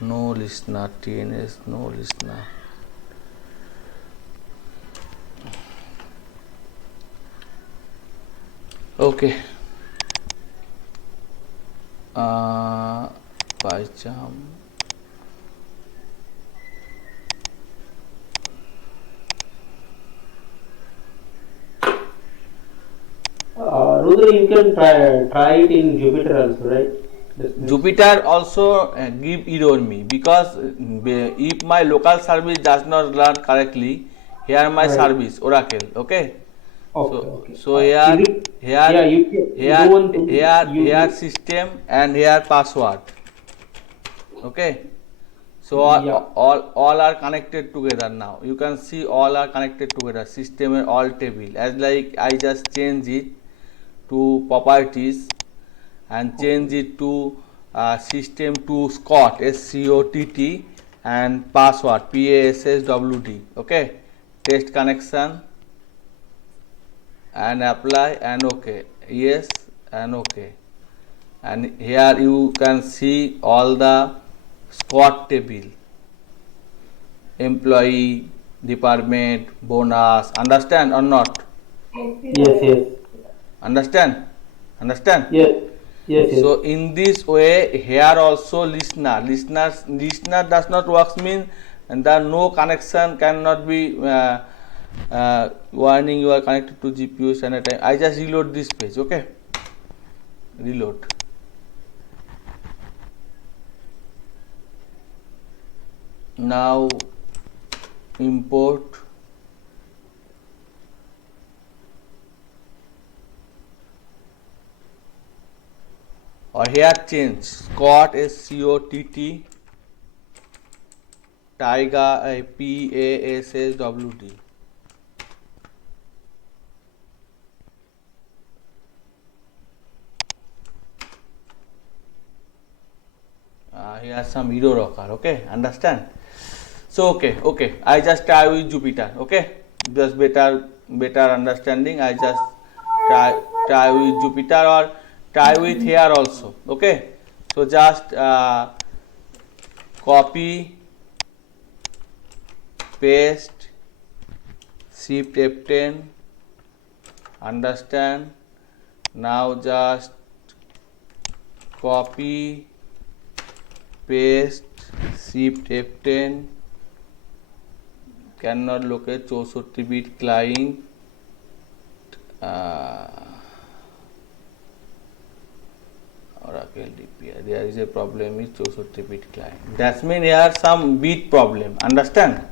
No listener, TNS, no listener. Okay. PyCharm. Rudra, you can try it in Jupyter also, right? Jupyter also give error me because if my local service does not run correctly, here my Right. service Oracle, okay. Okay. So Is it- yeah, you can do one thing. here system and here password, okay. So Yeah. all are connected together now. You can see all are connected together. System and all table. As like I just change it to properties and change it to system to Scott SCOTT and password PASSWD. Okay. Test connection and apply and okay. Yes and okay. And here you can see all the Scott table, employee, department, bonus. Understand or not? Yes. Understand? Yes. So in this way, here also listener does not works mean and the no connection cannot be warning you are connected to GPU at a time. I just reload this page. Okay, reload. Now import or here change Scott SCOTT Tiger PASSWD. Here some error occur. Okay, understand? So okay. I just try with Jupyter. Okay, just better understanding. I just try with Jupyter or try with here also. Okay, so just copy, paste, Shift F10. Understand? Now just copy, paste, Shift F10. Cannot locate 64-bit client. Oracle DPI. There is a problem with 64-bit client. That means here some bit problem. Understand?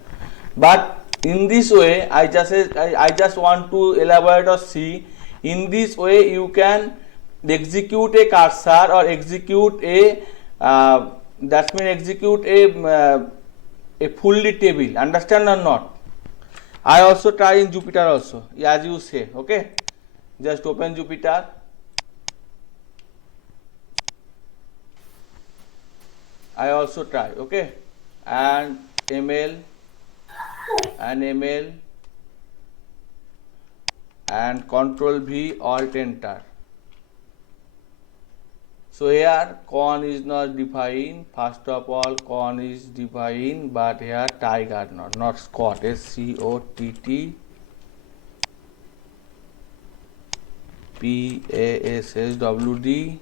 But in this way, I just want to elaborate or see. In this way, you can execute a cursor or execute a that means execute a fully table. Understand or not? I also try in Jupyter also, as you say. Okay, just open Jupyter. I also try. Okay, and ML and Control V, Alt Enter. So here con is not defined. First of all, con is defined, but here Tiger not Scott SCOTT PASSWD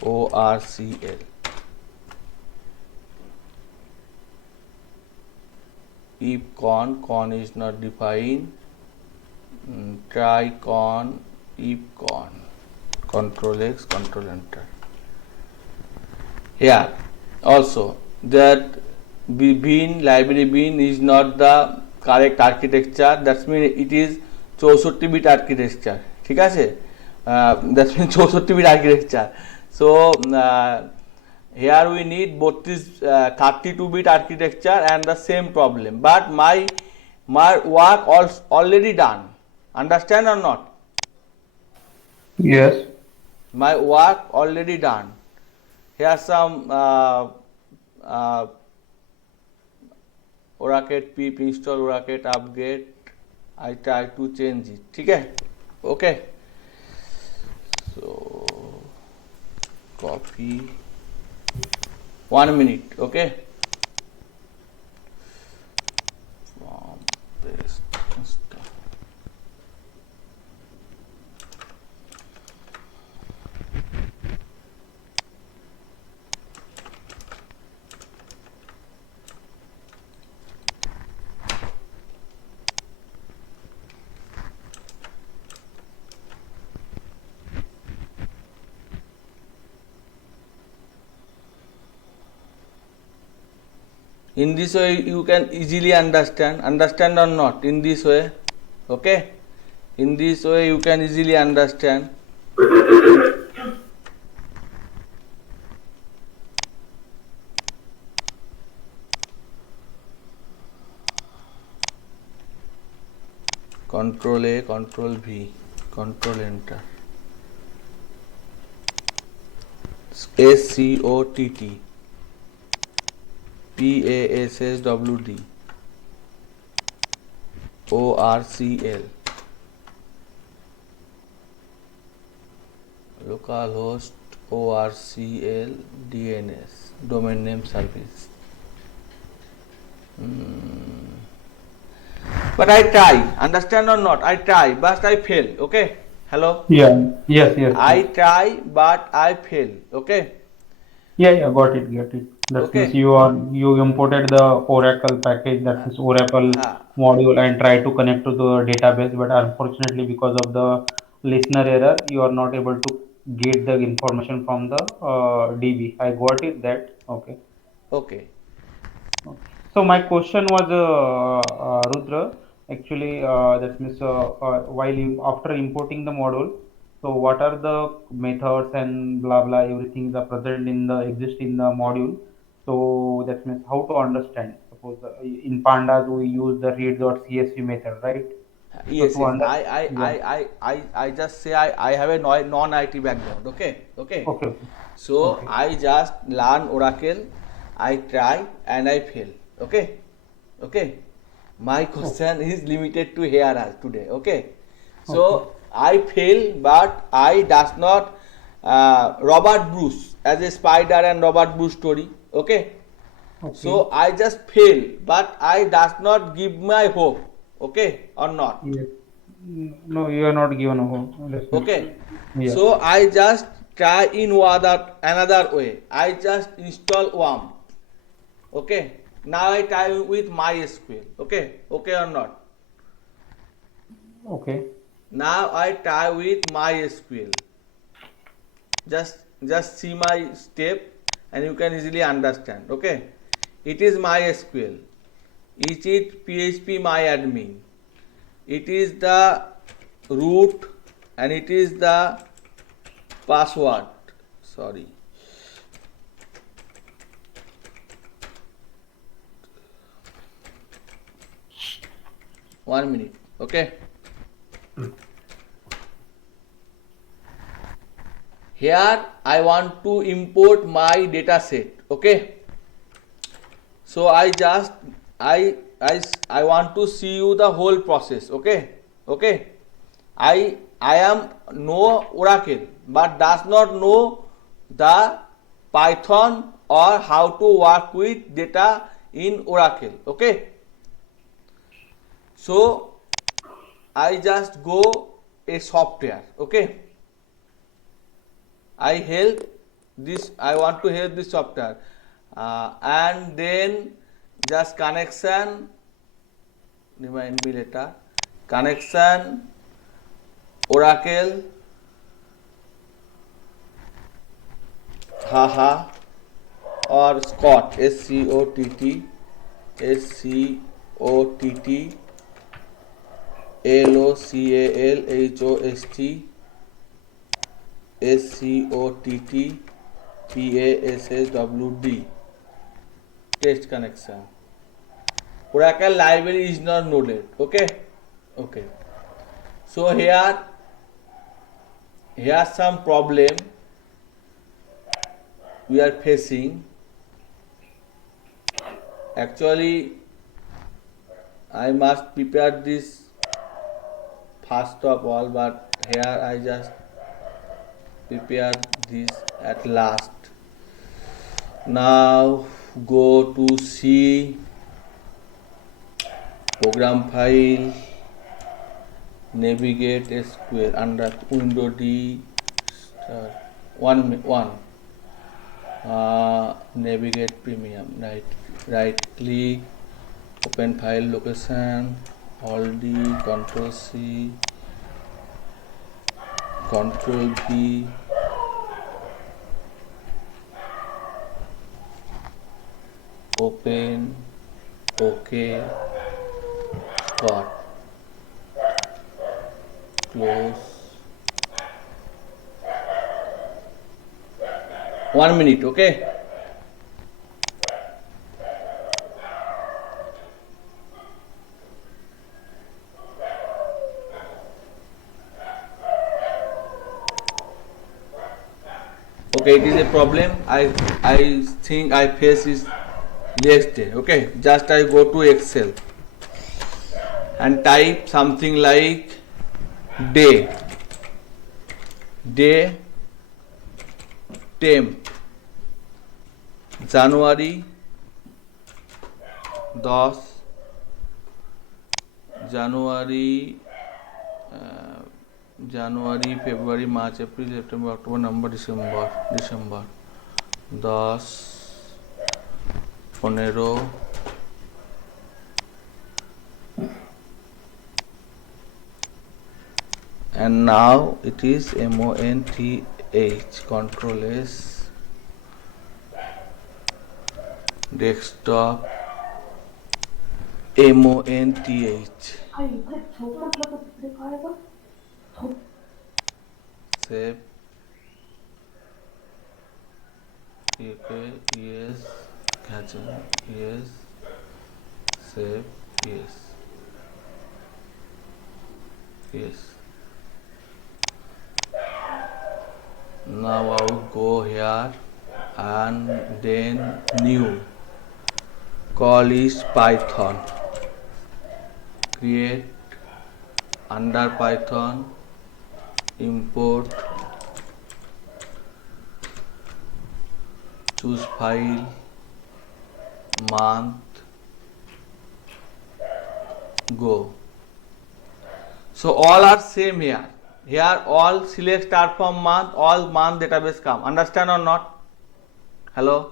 ORCL. If con is not defined, try con, if con, Control X, Control Enter. Here also that bin library bin is not the correct architecture. That means it is 64-bit architecture. ঠিক আছে? That means 64-bit architecture. So Here we need both this 32-bit architecture and the same problem, but my work already done. Understand or not? Yes. My work already done. Here some Oracle pip install Oracle upgrade. I try to change it. ठीक है? Okay. So copy. 1 minute. Okay. From this stuff. In this way you can easily understand or not, in this way. Okay, in this way you can easily understand. Control A, Control V, Control Enter. SCOTT, PASSWD, ORCL, localhost ORCL DNS, domain name service. But I try, understand or not? I try, but I fail. Okay, hello. Yeah. Yes. I try, but I fail. Okay. Yeah. Got it. That Okay. means you imported the Oracle package, that is Oracle Ah. module, and try to connect to the database, but unfortunately because of the listener error, you are not able to get the information from the DB. I got it. That okay. Okay. So my question was, Rudra, actually, that means after importing the module, so what are the methods and blah blah everything are present in the exist in the module. So that means how to understand. Suppose in Pandas we use the read.csv method, right? Yes, to yes. under- I just say I have a non-IT background. Okay. Okay. So Okay. I just learn Oracle. I try and I fail. Okay. My question is limited to here as today. Okay. So I fail, but I does not Robert Bruce as a spider and Robert Bruce story. Okay. So I just fail, but I does not give my hope. Okay or not? Yes. No, you are not given a home. Okay. Yeah. So I just try in another way. I just install WAMP. Okay. Now I try with MySQL. Okay or not? Okay. Now I try with MySQL. Just see my step and you can easily understand. Okay. It is MySQL. It is phpMyAdmin. It is the root and it is the password. Sorry. One minute. Okay. Here I want to import my data set. Okay. So I want to see you the whole process. Okay. I am know Oracle but does not know the Python or how to work with data in Oracle. Okay. So I just go a software. Okay. I want to help this software and then just connection, remind me later, connection Oracle, or Scott, SCOTT, LOCALHOST, SCOTT, PASSWD, test connection. Oracle library is not loaded. Okay. So here some problem we are facing. Actually, I must prepare this first of all, but here I just prepare this at last. Now go to C, program file, navigate SQL under window D star one navigate premium, right click, open file location, hold D, control C, control V, open, OK, cut, close. 1 minute. Okay. Okay, it is a problem. I think I face is next day. Okay, just I go to Excel and type something like day temp January 10 January February March April September October November December 10 15 and now it is MONTH, control S, desktop, MONTH, save, yes, yes, save, yes. Now I will go here and then new, call is Python, create under Python, import, choose file, month, go. So all are same here. Here all select start from month, all month database come. Understand or not? Hello?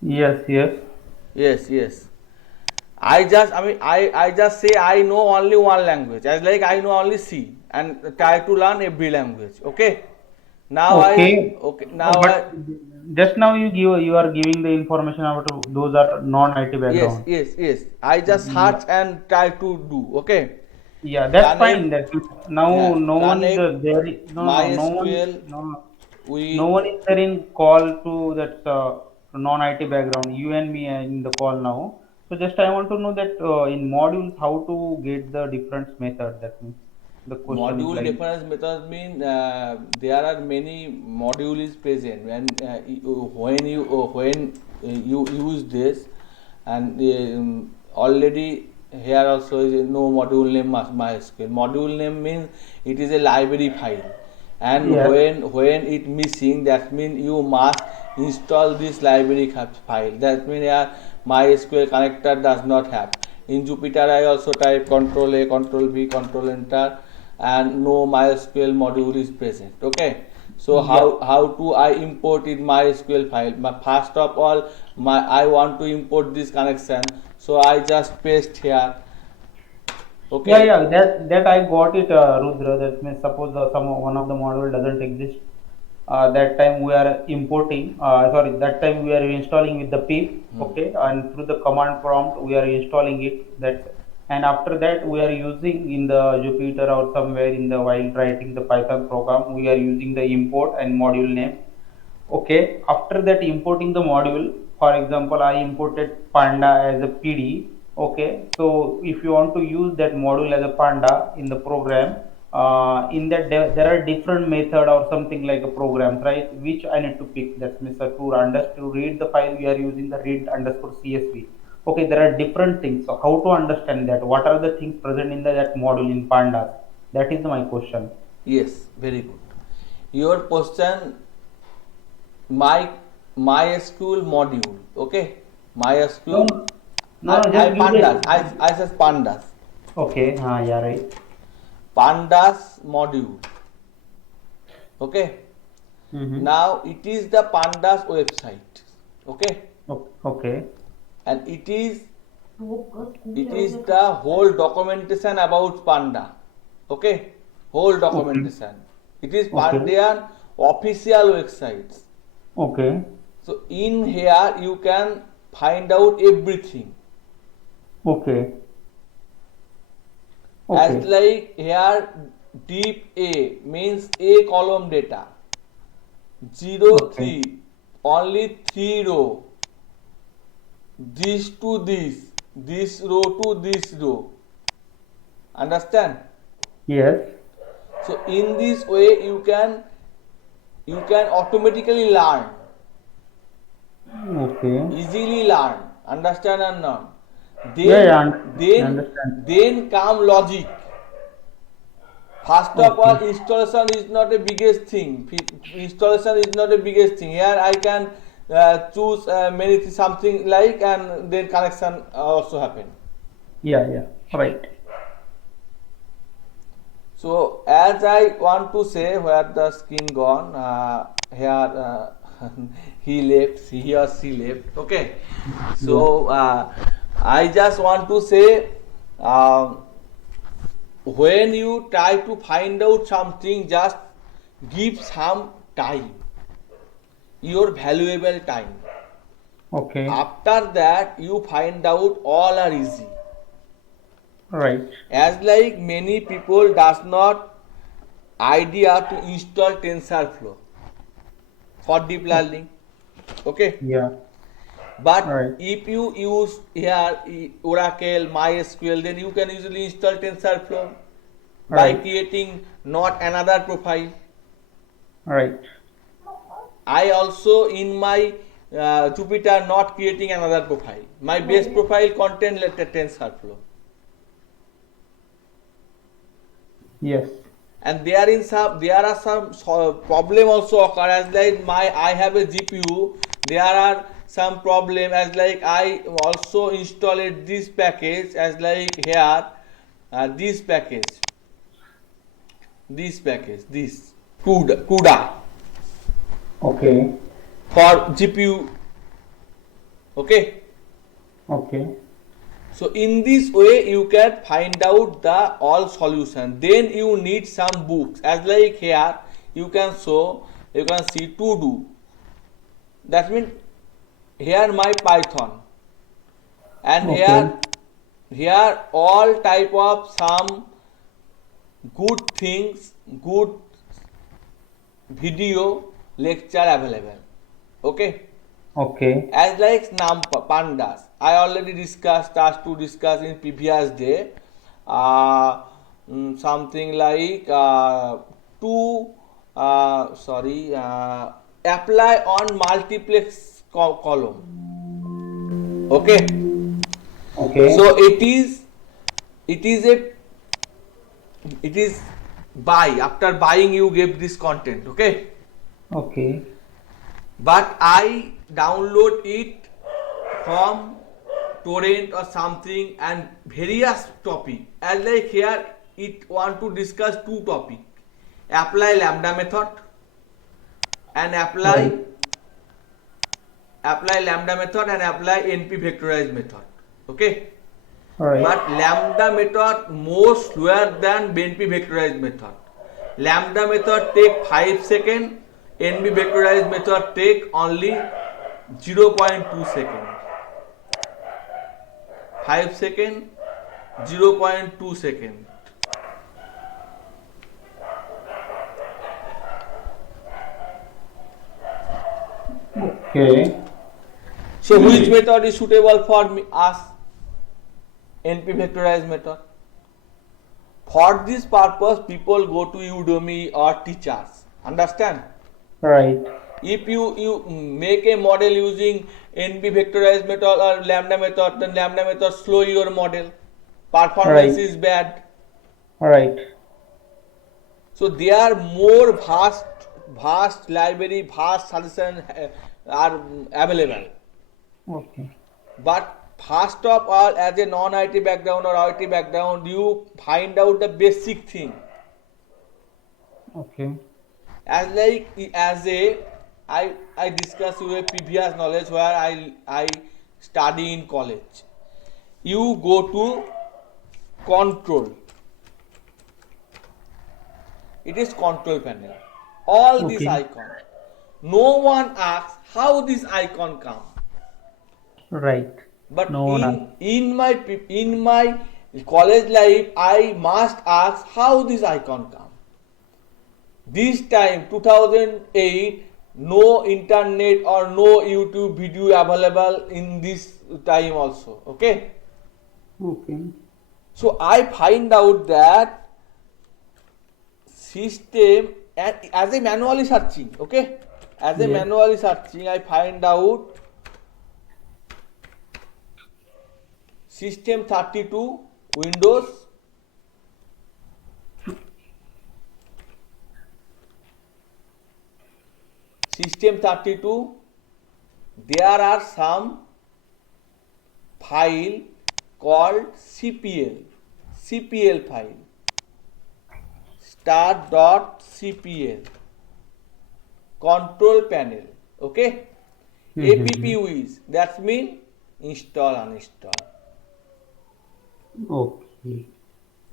Yes. I just say I know only one language. As like I know only C and try to learn every language. Okay? Now Just now you are giving the information about those are non-IT background. Yes. I just search and try to do. Okay? Yeah, that's Connect- fine. That now Yeah, no one is connect there. No MySQL. no one is there in call to that non-IT background. You and me are in the call now. So just I want to know that in modules how to get the different method. That means the question is Module like difference methods mean there are many modules present when you use this, and already here also is no module name MySQL. Module name means it is a library file, and Yes. when it missing, that means you must install this library file. That means MySQL connector does not have. In Jupyter I also type Control A, Control V, Control Enter, and no MySQL module is present. Okay, so how to I import in MySQL file? First of all, I want to import this connection, so I just paste here. Okay. Yeah. That I got it, Rudra. That means suppose one of the module doesn't exist. That time we are importing. That time we are installing with the pip. Okay, and through the command prompt we are installing it. And after that we are using in the Jupyter or somewhere in the while writing the Python program we are using the import and module name. Okay, after that importing the module, for example, I imported Panda as a PD. Okay, so if you want to use that module as a Panda in the program, in that there are different method or something like a programs, right? Which I need to pick. That's means to understand to read the file we are using the read underscore CSV. Okay, there are different things. So how to understand that? What are the things present in that module in Pandas? That is my question. Yes, very good. Your question, my MySQL module, okay? No, MySQL, no, no, just give pandas, it. I says pandas, Okay, yeah, right. pandas module, okay? Mm-hmm. Now it is the pandas website, okay? Okay. And it is the whole documentation about panda, okay? Whole Okay. documentation. It is Okay. Pandian official websites. Okay. So in here you can find out everything. Okay. As Okay. like here deep A means A column data. 0 Okay. 3 only 3 row. This to this row to this row. Understand? Yes. So in this way you can automatically learn, Okay. easily learn. Understand or not? Yeah, yeah, Then understand. then come logic. First of all, Okay. installation is not the biggest thing. Installation is not the biggest thing. Here I can choose many something like, and then connection also happen. Yeah, yeah. Right. So as I want to say, where the skin gone, here he or she left. Okay. Yeah. So I just want to say, when you try to find out something, just give some time, your valuable time. Okay. After that, you find out all are easy. Right. As like many people does not idea to install TensorFlow for deep learning, okay? Yeah. But Right. if you use here Oracle, MySQL, then you can easily install TensorFlow by Right. creating not another profile. Right. I also in my Jupyter not creating another profile. My base profile contain TensorFlow. Yes. And there are some problem also occur, as like I have a GPU, there are some problem, as like I also installed this package, as like here this package, this CUDA Okay. for GPU, okay? Okay. So in this way you can find out the all solution. Then you need some books, as like here you can see to do. That means here my Python, and Okay. here all type of some good things, good video lecture available, okay? Okay. As like pandas, I already discussed, asked to discuss in previous day, something like to apply on multiplex column, okay? Okay. So it is buy, after buying you give this content, okay? Okay. But I download it from torrent or something, and various topic, as like here it want to discuss two topic: apply lambda method and apply Right. lambda method and apply NP vectorized method, okay? Right. But lambda method more slower than NP vectorized method. Lambda method take 5 seconds, NP vectorized method take only 0.2 seconds. 5 seconds, 0.2 seconds. Okay. So which method is suitable for us? NP vectorized method. For this purpose, people go to Udemy or teachers. Understand? Right. If you make a model using NP vectorized method or lambda method, then lambda method slow your model. Performance Right. is bad. Right. So there are more vast library, vast solution are available. Okay. But first of all, as a non-IT background or IT background, you find out the basic thing. Okay. I discuss your previous knowledge where I study in college. You go to control. It is control panel. All these Okay. icons. No one asks how this icon come. Right. But No one in my college life, I must ask how this icon come. This time 2008, no internet or no YouTube video available in this time also. Okay. Okay. So I find out that system and as a manually searching. Okay. As a Yes. manually searching, I find out System 32 Windows, System 32, there are some file called CPL file, start.cpl, control panel, okay? AppWiz, that means install, uninstall. Okay.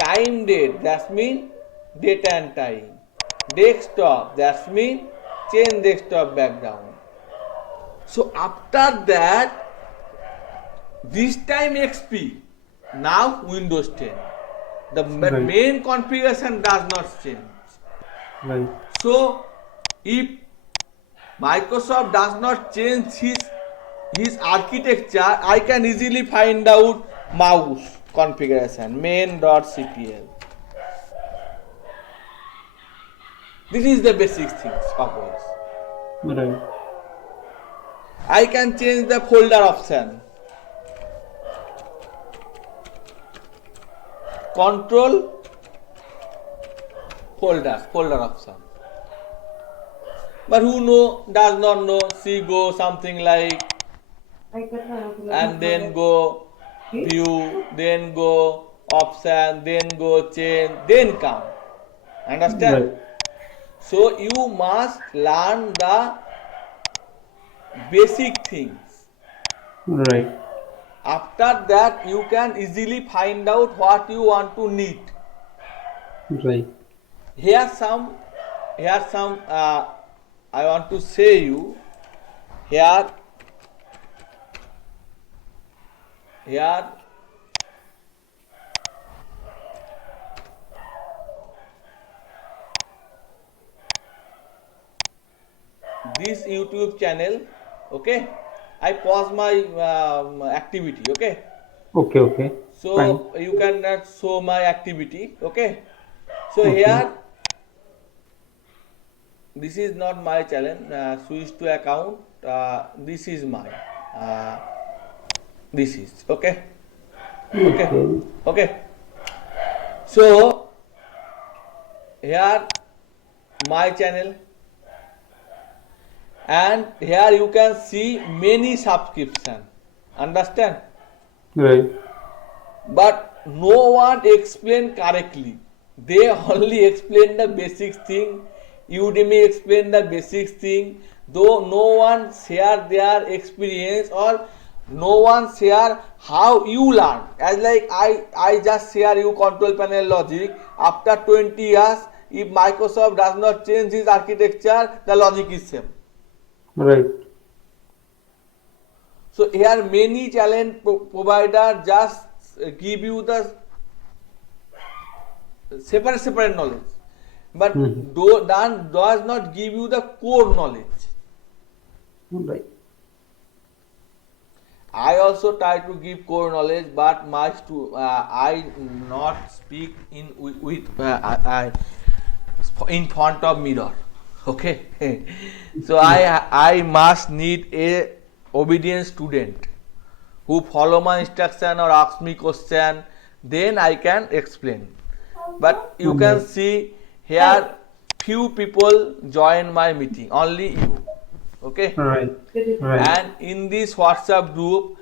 Time date, that means date and time. Desktop, that means change desktop background. So after that, this time XP, now Windows 10. The Right. main configuration does not change. Right. So if Microsoft does not change his architecture, I can easily find out mouse configuration main.cpl. This is the basic things of OS. Right. I can change the folder option. Control folder option. But who does not know, see go something like, and then go view, then go option, then go change, then come. Understand? Right. So you must learn the basic things. Right. After that, you can easily find out what you want to need. Right. Here some I want to say you here this YouTube channel. Okay, I pause my activity. Okay, Okay. Okay. so Fine. you cannot show my activity. Okay, so Okay. here this is not my channel. Switch to account. This is mine. This is okay. Okay. So here my channel, and here you can see many subscription. Understand? Right. But no one explain correctly. They only explain the basic thing. Udemy explain the basic thing. Though no one share their experience or no one share how you learn. As like I just share you control panel logic. After 20 years, if Microsoft does not change its architecture, the logic is same. Right. So here many challenge provider just give you the separate knowledge, but does not give you the core knowledge. Right. I also try to give core knowledge, but I not speak in front of mirror. Okay, so I must need a obedient student who follow my instruction or ask me question. Then I can explain. But you can see here few people join my meeting. Only you. Okay. Right. Right. And in this WhatsApp group,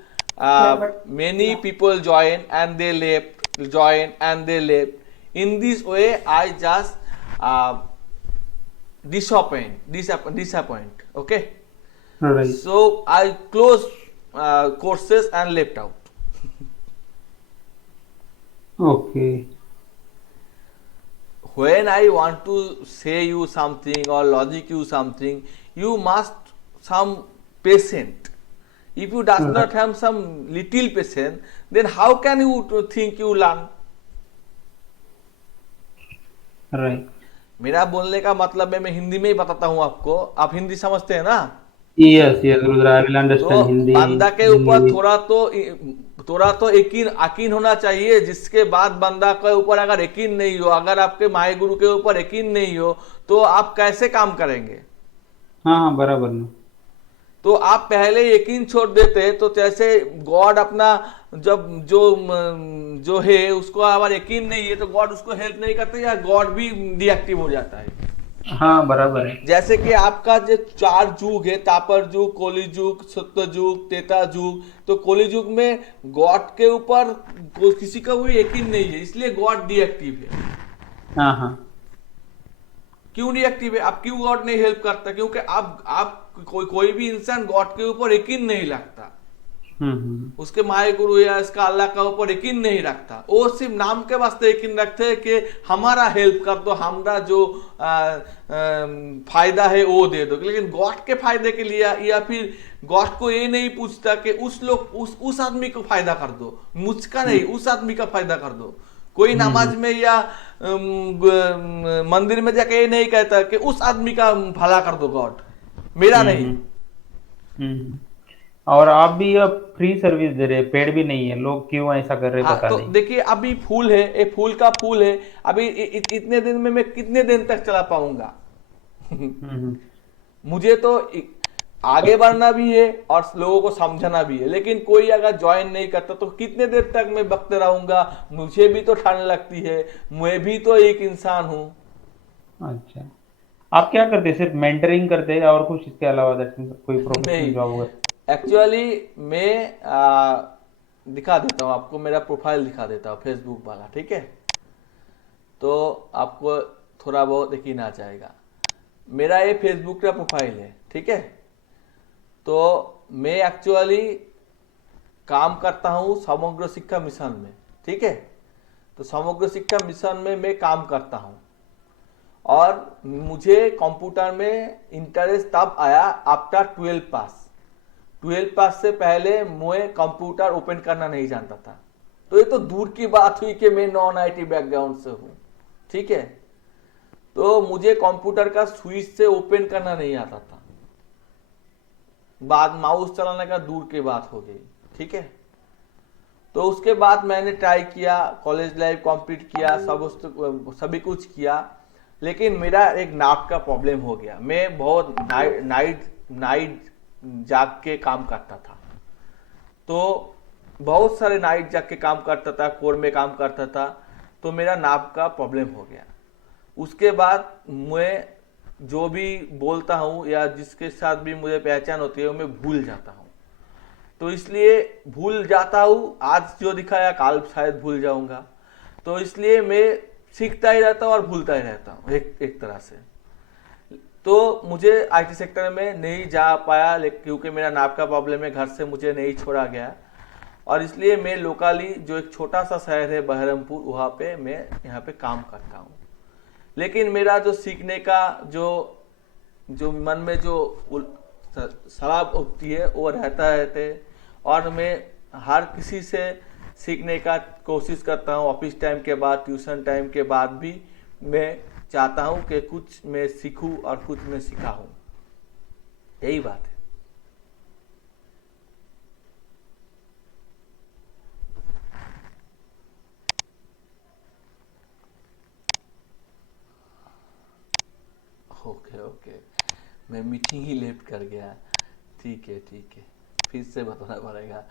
many people join and they left, join and they left. In this way, I just disappoint. Okay. Right. So I close courses and left out. Okay. When I want to say you something or logic you something, you must some patient. If you does not have some little patience, then how can you think you learn? Right. मेरा बोलने का मतलब है, मैं हिंदी में ही बताता हूँ आपको, आप हिंदी समझते हैं ना? Yes, yes, Rudra, I will तो understand Hindi. बंदा के ऊपर थोड़ा तो यकीन होना चाहिए, जिसके बाद बंदा के ऊपर अगर यकीन नहीं हो, अगर आपके माहे गुरु के ऊपर यकीन नहीं हो, तो आप कैसे काम करेंगे? हाँ, बराबर ना। तो आप पहले यकीन छोड़ देते, तो जैसे गॉड अपना जब जो है उसको अगर यकीन नहीं है तो गॉड उसको हेल्प नहीं करते, या गॉड भी डीएक्टिव हो जाता है। हाँ, बराबर है। जैसे कि आपका जो 4 युग है, तापर युग, कोली युग, सत्य युग, त्रेता युग, तो कोली युग में गॉड के ऊपर किसी का कोई यकीन नहीं है, इसलिए गॉड डीएक्टिव है। हाँ हाँ। क्यों डीएक्टिव है? आप क्यों गॉड नहीं हेल्प करता? क्योंकि आप कोई भी इंसान गॉड के ऊपर यकीन नहीं रखता, उसके माए गुरु या इसका अल्लाह का ऊपर यकीन नहीं रखता। वो सिर्फ नाम के वास्ते यकीन रखते हैं कि हमारा हेल्प कर दो, हमारा जो फायदा है वो दे दो। लेकिन गॉड के फायदे के लिए या फिर गॉड को ये नहीं पूछता कि उस आदमी को फायदा कर दो, मुझका नहीं, उस आदमी का फायदा कर दो। कोई नमाज में या मंदिर में जाके ये नहीं कहता कि उस आदमी का भला कर दो गॉड, मेरा नहीं। और आप भी अब फ्री सर्विस दे रहे, पेड भी नहीं है, लोग क्यों ऐसा कर रहे पता तो नहीं। देखिए अभी फूल है, ये फूल का फूल है, अभी इतने दिन में मैं कितने दिन तक चला पाऊंगा? मुझे तो आगे बढ़ना भी है और लोगों को समझाना भी है, लेकिन कोई अगर ज्वाइन नहीं करता तो कितने देर तक मैं बकते रहूंगा? मुझे भी तो ठंड लगती है, मैं भी तो एक इंसान हूँ। अच्छा, आप क्या करते हैं? सिर्फ मेंटरिंग करते हैं और कुछ इसके अलावा कोई प्रोफेशनल जॉब होगा? एक्चुअली मैं दिखा देता हूँ आपको, मेरा प्रोफाइल दिखा देता हूँ फेसबुक वाला, ठीक है? तो आपको थोड़ा बहुत यकीन आ जाएगा। मेरा ये फेसबुक का प्रोफाइल है, ठीक है? तो मैं एक्चुअली काम करता हूँ समग्र शिक्षा मिशन में, ठीक है? तो समग्र शिक्षा मिशन में मैं काम करता हूँ और मुझे कंप्यूटर में इंटरेस्ट तब आया आफ्टर 12 पास। 12 पास से पहले मैं कंप्यूटर ओपन करना नहीं जानता था। तो ये तो दूर की बात हुई कि मैं नॉन आईटी बैकग्राउंड से हूँ, ठीक है? तो मुझे कंप्यूटर का स्विच से ओपन करना नहीं आता था, बाद माउस चलाने का दूर की बात हो गई, ठीक है? तो उसके बाद मैंने ट्राई किया, कॉलेज लाइफ कंप्लीट किया, सभी कुछ किया, लेकिन मेरा एक नाक का प्रॉब्लम हो गया। मैं बहुत नाइट जाग के काम करता था, तो बहुत सारे नाइट जाग के काम करता था, कोर में काम करता था, तो मेरा नाक का प्रॉब्लम हो गया। उसके बाद मैं जो भी बोलता हूँ या जिसके साथ भी मुझे पहचान होती है, मैं भूल जाता हूँ। तो इसलिए भूल जाता हूँ, आज जो दिखाया काल शायद भूल जाऊंगा, तो इसलिए मैं सीखता ही रहता हूँ और भूलता ही रहता हूँ एक तरह से। तो मुझे आईटी सेक्टर में नहीं जा पाया, क्योंकि मेरा नाक का प्रॉब्लम है, घर से मुझे नहीं छोड़ा गया, और इसलिए मैं लोकली जो एक छोटा सा शहर है बहरमपुर, वहाँ पे मैं यहाँ पे काम करता हूँ। लेकिन मेरा जो सीखने का जो मन में जो शराब उठती है वो रहता है, और मैं हर किसी से सीखने का कोशिश करता हूँ। ऑफिस टाइम के बाद, ट्यूशन टाइम के बाद भी मैं चाहता हूँ कि कुछ मैं सीखूं और कुछ मैं सीखा हूँ, यही बात है। ओके ओके, मैं मीटिंग ही लेट कर गया। ठीक है ठीक है, फिर से बताना पड़ेगा।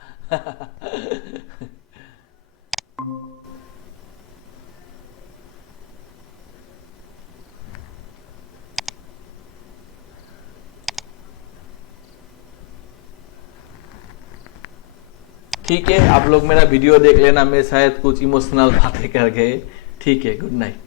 ठीक है, आप लोग मेरा वीडियो देख लेना, मैं शायद कुछ इमोशनल बातें कर गए। ठीक है, गुड नाइट।